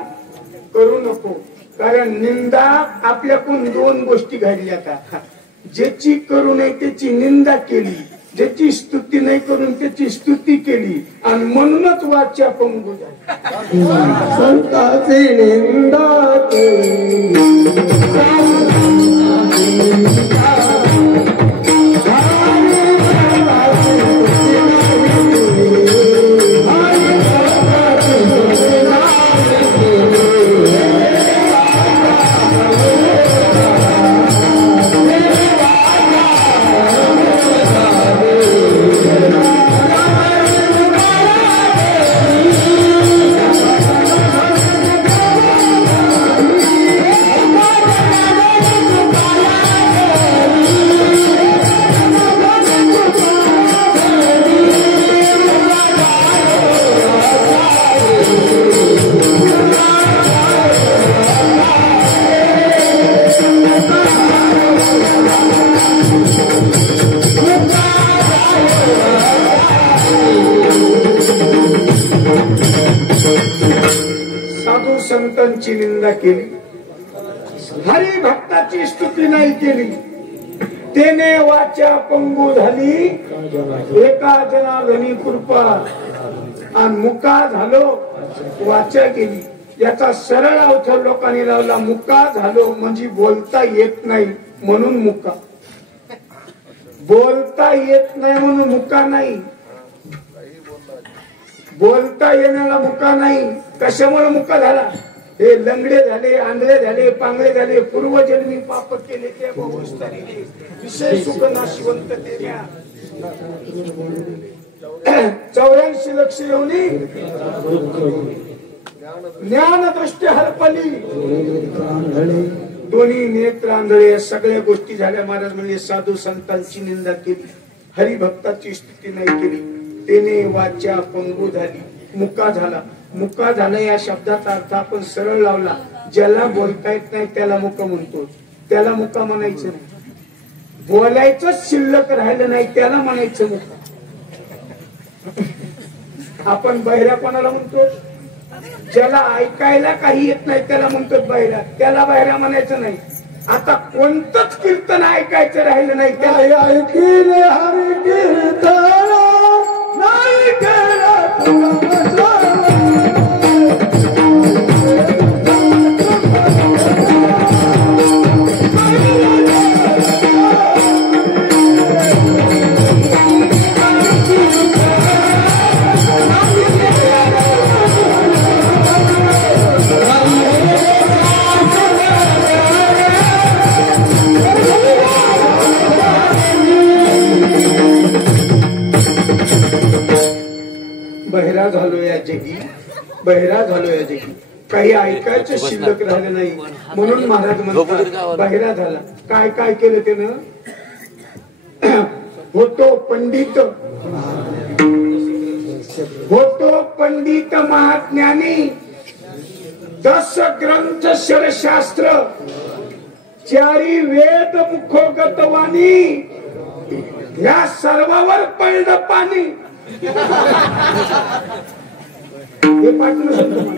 करू नको कारण निंदा आपल्याकडून दोन गोष्टी घडल्या का ज्याची करू नये त्याची निंदा केली ज्याची स्तुती नाही करून त्याची स्तुती केली आणि म्हणूनच वाच्या पंगू झाली संताची निंदा केली निंदा केली, हरिभक्ताची स्तुती नाही केली, तेने वाचा पंगू झाली, एका जनार्दनी कृपा, आणि मुका झालो वाचा गेली. याचा सरळ अर्थ लोकांनी लावला, मुका झालो म्हणजे बोलता येत नाही म्हणून मुका, बोलता येत नाही म्हणून मुका नाही, बोलता येण्याला मुका नाही. कशामुळे मुका झाला? हे लंगडे झाले, आंधळे झाले, पांगळे झाले, पूर्वजन्मी पाप केले ते बहुस्तरीले, विषय सुख नाशिवंत तेल्या 84 लक्ष येऊनी ज्ञान दृष्टी हरपली, दोन्ही नेत्र आंधळे, सगळ्या गोष्टी झाल्या. महाराज म्हणजे साधू संतांची निंदा केली, हरिभक्ताची स्तुती नाही केली, तेने वाचा पंगू झाली, मुका झाला. मुका झाला या शब्दाचा अर्थ आपण सरळ लावला, ज्याला बोलता येत नाही त्याला मुका म्हणतो, त्याला मुका म्हणायचं नाही. बोलायचंच शिल्लक राहिलं नाही त्याला म्हणायचं मुका. आपण बहिरा कोणाला म्हणतो? ज्याला ऐकायला काही येत नाही त्याला म्हणतो बहिरा, त्याला बहिरा म्हणायचं नाही. आता कोणतंच कीर्तन ऐकायचं राहिलं नाही त्याला ऐकील हरी कीर्तन नाही केलं बहिरा झालो या जगी, बहिरा झालो या जगी, काही ऐकायचं शिल्लक राहिलं नाही म्हणून महाराज म्हणतात बहिरा झाला. काय काय केलं त्यानं? होतो पंडित, होतो पंडित महाज्ञानी, 10 ग्रंथ शरशास्त्र, 4 वेद मुखोगतवाणी, या सर्वावर पडलं पाणी. हे पाठवलं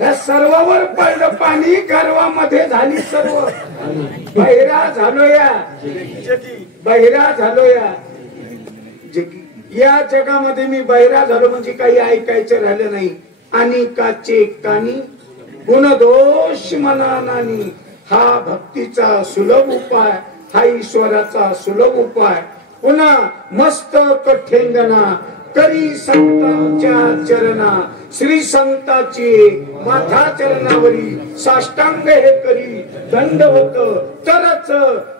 या सर्वावर पडलं पाणी, गर्वामध्ये झाली सर्व. बहिरा झालो या जगी, बहिरा झालो या जगी. या जगामध्ये मी बहिरा झालो म्हणजे काही ऐकायचं राहिलं नाही. आणि काचे कानी गुणदोष मना नानी, हा भक्तीचा सुलभ उपाय, हा ईश्वराचा सुलभ उपाय. पुन्हा मस्तक ठेंगणा करी संतांच्या चरणा, श्री संताची माथा चरणावरी साष्टांग हे करी दंडवत, तरच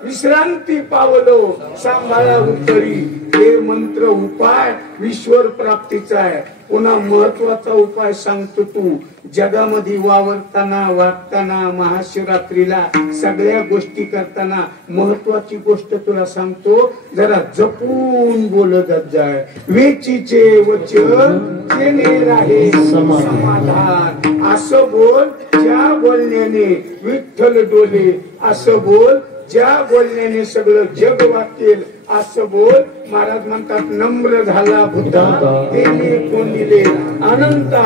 विश्रांती पावलो सांभाळा उतरी. हे मंत्र उपाय ईश्वर प्राप्तीचा आहे. पुन्हा महत्वाचा उपाय सांगतो, तू जगामध्ये वावरताना, वागताना, महाशिवरात्रीला सगळ्या गोष्टी करताना महत्वाची गोष्ट तुला सांगतो, जरा जपून बोलत जाय. वेचीचे वचन जेणे राहे समाधान, असं बोल ज्या बोलण्याने विठ्ठल डोले, असं बोल ज्या बोलण्याने सगळं जग वाकेल, असं बोल. महाराज म्हणतात नम्र झाला बुद्धा तेने कोंडिले अनंता,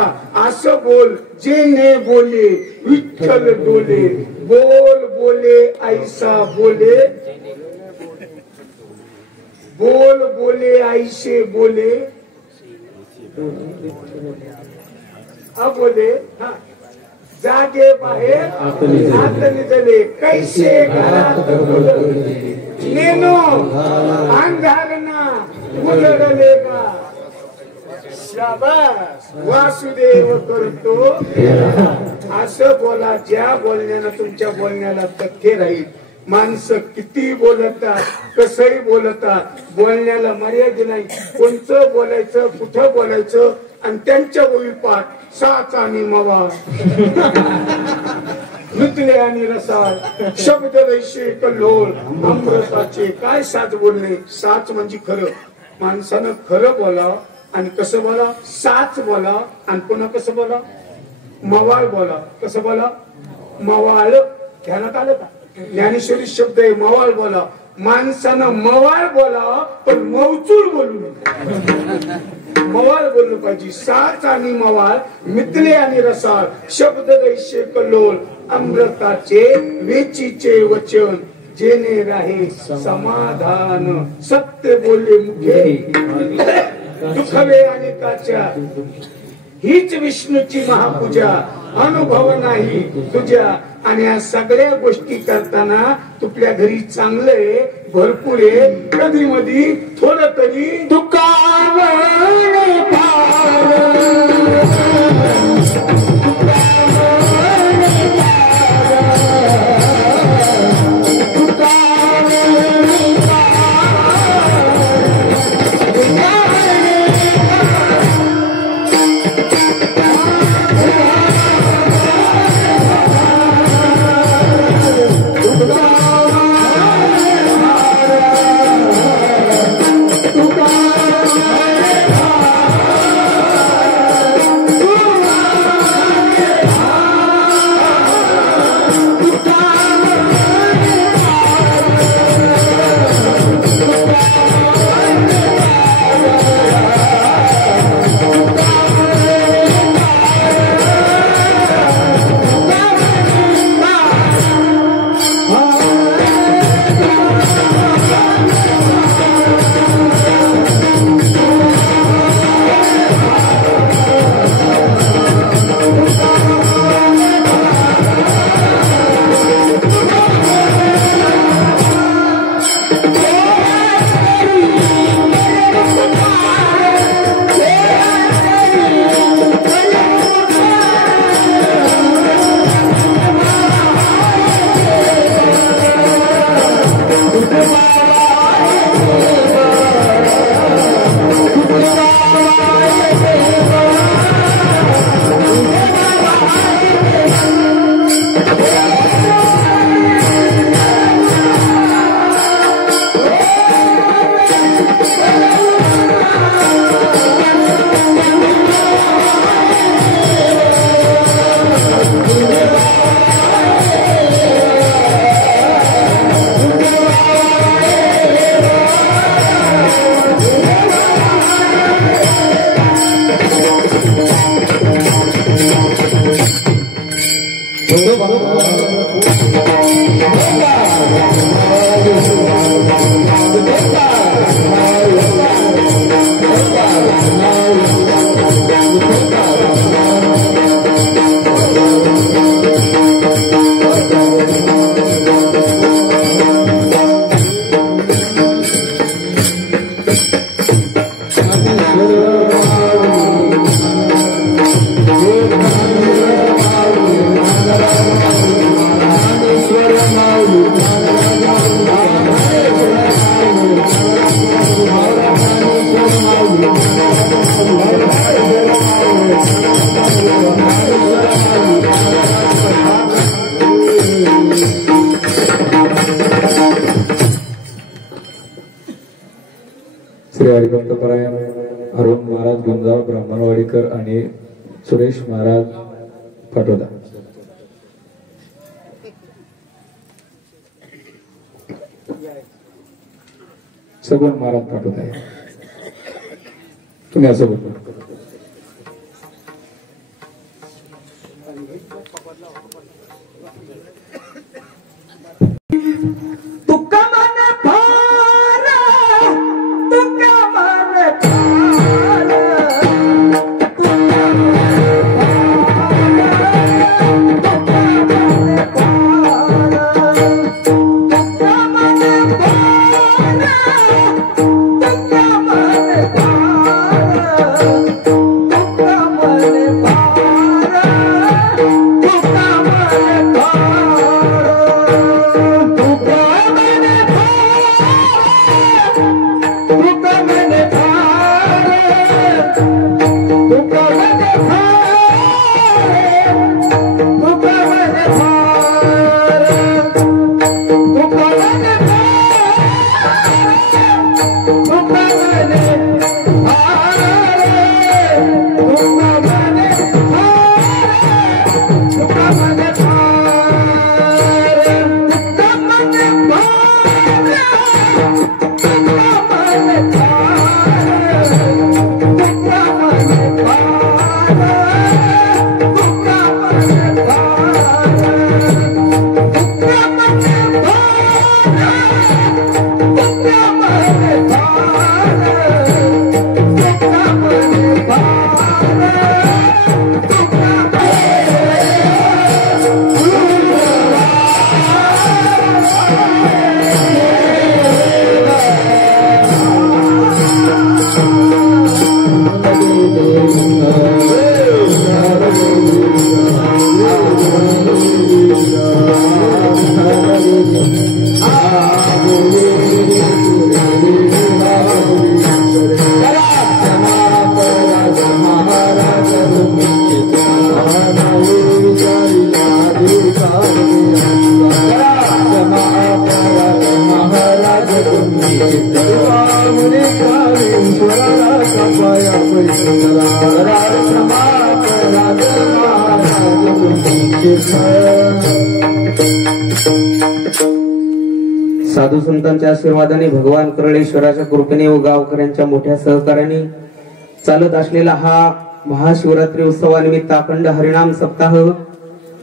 असं बोल जेने बोले विठ्ठल डोले. बोल बोले ऐसा बोले, बोल बोले ऐसे बोले, बोले हा जागे बाहेर आत निजले, कैसे घरात नेनो अंधारना उजळलेगा. शाबास वासुदेव करतो असं बोला, ज्या बोलण्यानं तुमच्या बोलण्याला तथ्य राहील. माणसं किती बोलतात, कसंही बोलतात, बोलण्याला मर्यादा नाही. कोणचं बोलायचं, कुठं बोलायचं, आणि त्यांच्या पाठ साच आणि मवा नृत्य आणि रसाळ शब्द वैशे कल्लोळ अमृताचे. काय साच बोलणे? साच म्हणजे खरं. माणसानं खरं बोलावं आणि कसं बोला? साच बोला. आणि पुन्हा कसं बोला? मवाळ बोला. कसं बोला? मवाळ. ध्यानात आलं का? ज्ञानेश्वरी शब्द आहे मवाळ बोला. माणसानं मवाळ बोला पण मौचूळ बोलू नये. मवाळ बोललं पाहिजे. साच आणि मवाळ मित्रे आणि रसाळ शब्द दैशे कल्लोळ अमृताचे वेचीचे वचन जेने राहे समाधान सत्य बोलले मुखे दुखवे अनेकाच्या हीच विष्णूची महापूजा अनुभव नाही तुझ्या. आणि या सगळ्या गोष्टी करताना तुझ्या घरी चांगले भरपूर आहे कधी मधी थोडं तरी दुकान श्री हरिभक्तपरायण अरुण महाराज गुंजाळ ब्राह्मणवाडीकर आणि सुरेश महाराज पाटोदा. सगुण महाराज पाठवत आहे. तुम्ही असं बोलतो. साधू संतांच्या आशीर्वादाने भगवान करळेश्वराच्या कृपेने व गावकऱ्यांच्या मोठ्या सहकार्याने चालत असलेला हा महाशिवरात्री उत्सवानिमित्त अखंड हरिनाम सप्ताह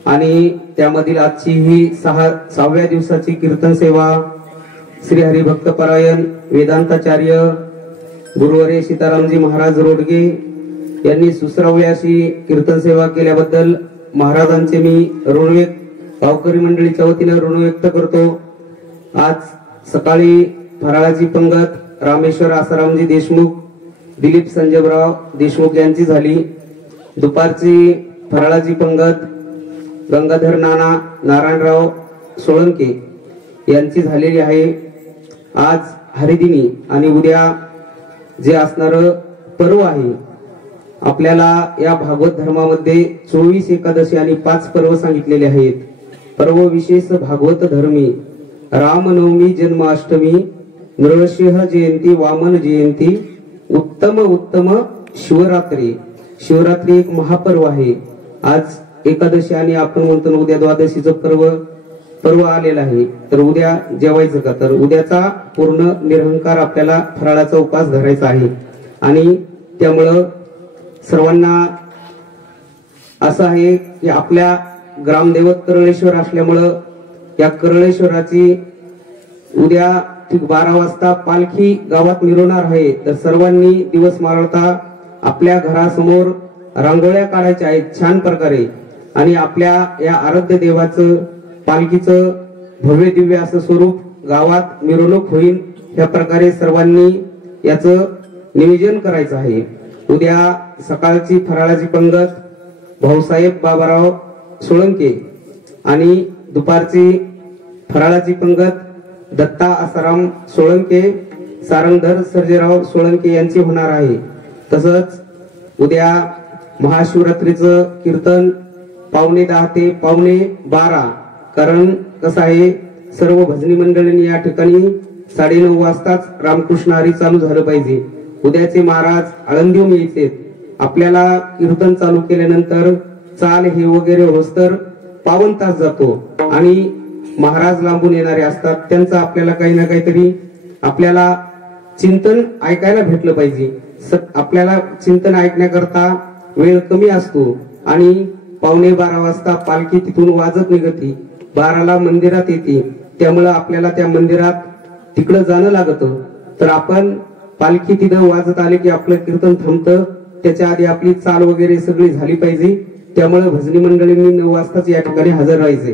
आणि त्यामधील आजची ही 6व्या दिवसाची कीर्तन सेवा श्री हरिभक्तपरायण वेदांताचार्य गुरुवर्य सीतारामजी महाराज रोडगे यांनी सुश्राव्य अशी कीर्तन सेवा केल्याबद्दल महाराजांचे मी गावकरी मंडळीच्या वतीने ऋण व्यक्त करतो। आज सकाळी फराळाची पंगत रामेश्वर आसारामजी देशमुख दिलीप संजयराव देशमुख यांची झाली। दुपारची फराळाची पंगत गंगाधर नाना नारायणराव सोळंके यांची झालेली आहे। आज हरिदिनी आणि उद्या जे असणार पर्व आहे, आपल्याला या भागवत धर्मामध्ये 24 एकादशी आणि 5 पर्व सांगितलेले आहेत। पर्व विशेष भागवत धर्मी रामनवमी जन्माष्टमी नृसिंह जयंती वामन जयंती उत्तम शिवरात्री। शिवरात्री एक महापर्व आहे। आज एकादशी आणि आपण म्हणतो उद्या द्वादशीचं पर्व आलेलं आहे। तर उद्या जेवायचं का, तर उद्याचा पूर्ण निरंकार आपल्याला फराळाचा उपवास धरायचा आहे। आणि त्यामुळं सर्वांना असं आहे की आपल्या ग्रामदेवत करळेश्वर असल्यामुळं या करळेश्वराची उद्या ठीक 12 वाजता पालखी गावात मिरवणार आहे। तर सर्वांनी दिवस मारता आपल्या घरासमोर रांगोळ्या काढायच्या आहेत छान प्रकारे आणि आपल्या या आराध्य देवाचं पालखीचं भव्य दिव्य असं स्वरूप गावात मिरवणूक होईल। या प्रकारे सर्वांनी याचं नियोजन करायचं आहे। उद्या सकाळची फराळाची पंगत भाऊसाहेब बाबाराव सोळंके आणि दुपारची फराळाची पंगत दत्ता आसाराम सोळंके सारंगधर सर्जेराव सोळंके यांची होणार आहे। तसंच उद्या महाशिवरात्रीचं कीर्तन 10:15 ते 12:15, कारण कसं आहे सर्व भजनी मंडळींनी या ठिकाणी 9:30 वाजताच रामकृष्ण हरी चालू झालं पाहिजे। उद्याचे महाराज आळंदीहून यायचे। आपल्याला कीर्तन चालू केल्यानंतर चाल हे वगैरे होस्तर 52 तास जातो आणि महाराज लांबून येणारे असतात, त्यांचं आपल्याला काही ना काहीतरी आपल्याला चिंतन ऐकायला भेटलं पाहिजे। आपल्याला चिंतन ऐकण्याकरता वेळ कमी असतो आणि 11:15 वाजता पालखी तिथून वाजत निघते, 12ला मंदिरात येते। त्यामुळे आपल्याला त्या मंदिरात तिकडं जाणं लागतं। तर आपण पालखी तिथं वाजत आले की आपलं कीर्तन थांबतं, त्याच्या आधी आपली चाल वगैरे सगळी झाली पाहिजे। त्यामुळे भजनी मंडळींनी 9 वाजताच या ठिकाणी हजर राहायचे।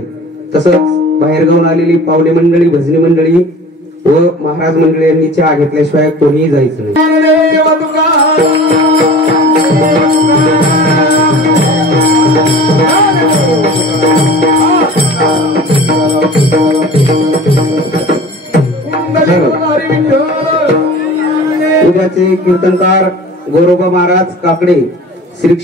तसंच बाहेरगावून आलेली पावले मंडळी, भजनी मंडळी व महाराज मंडळी यांनी चहा घेतल्याशिवाय कोणीही जायचं नाही। उद्याचे कीर्तनकार गोरोबा महाराज काकडे श्री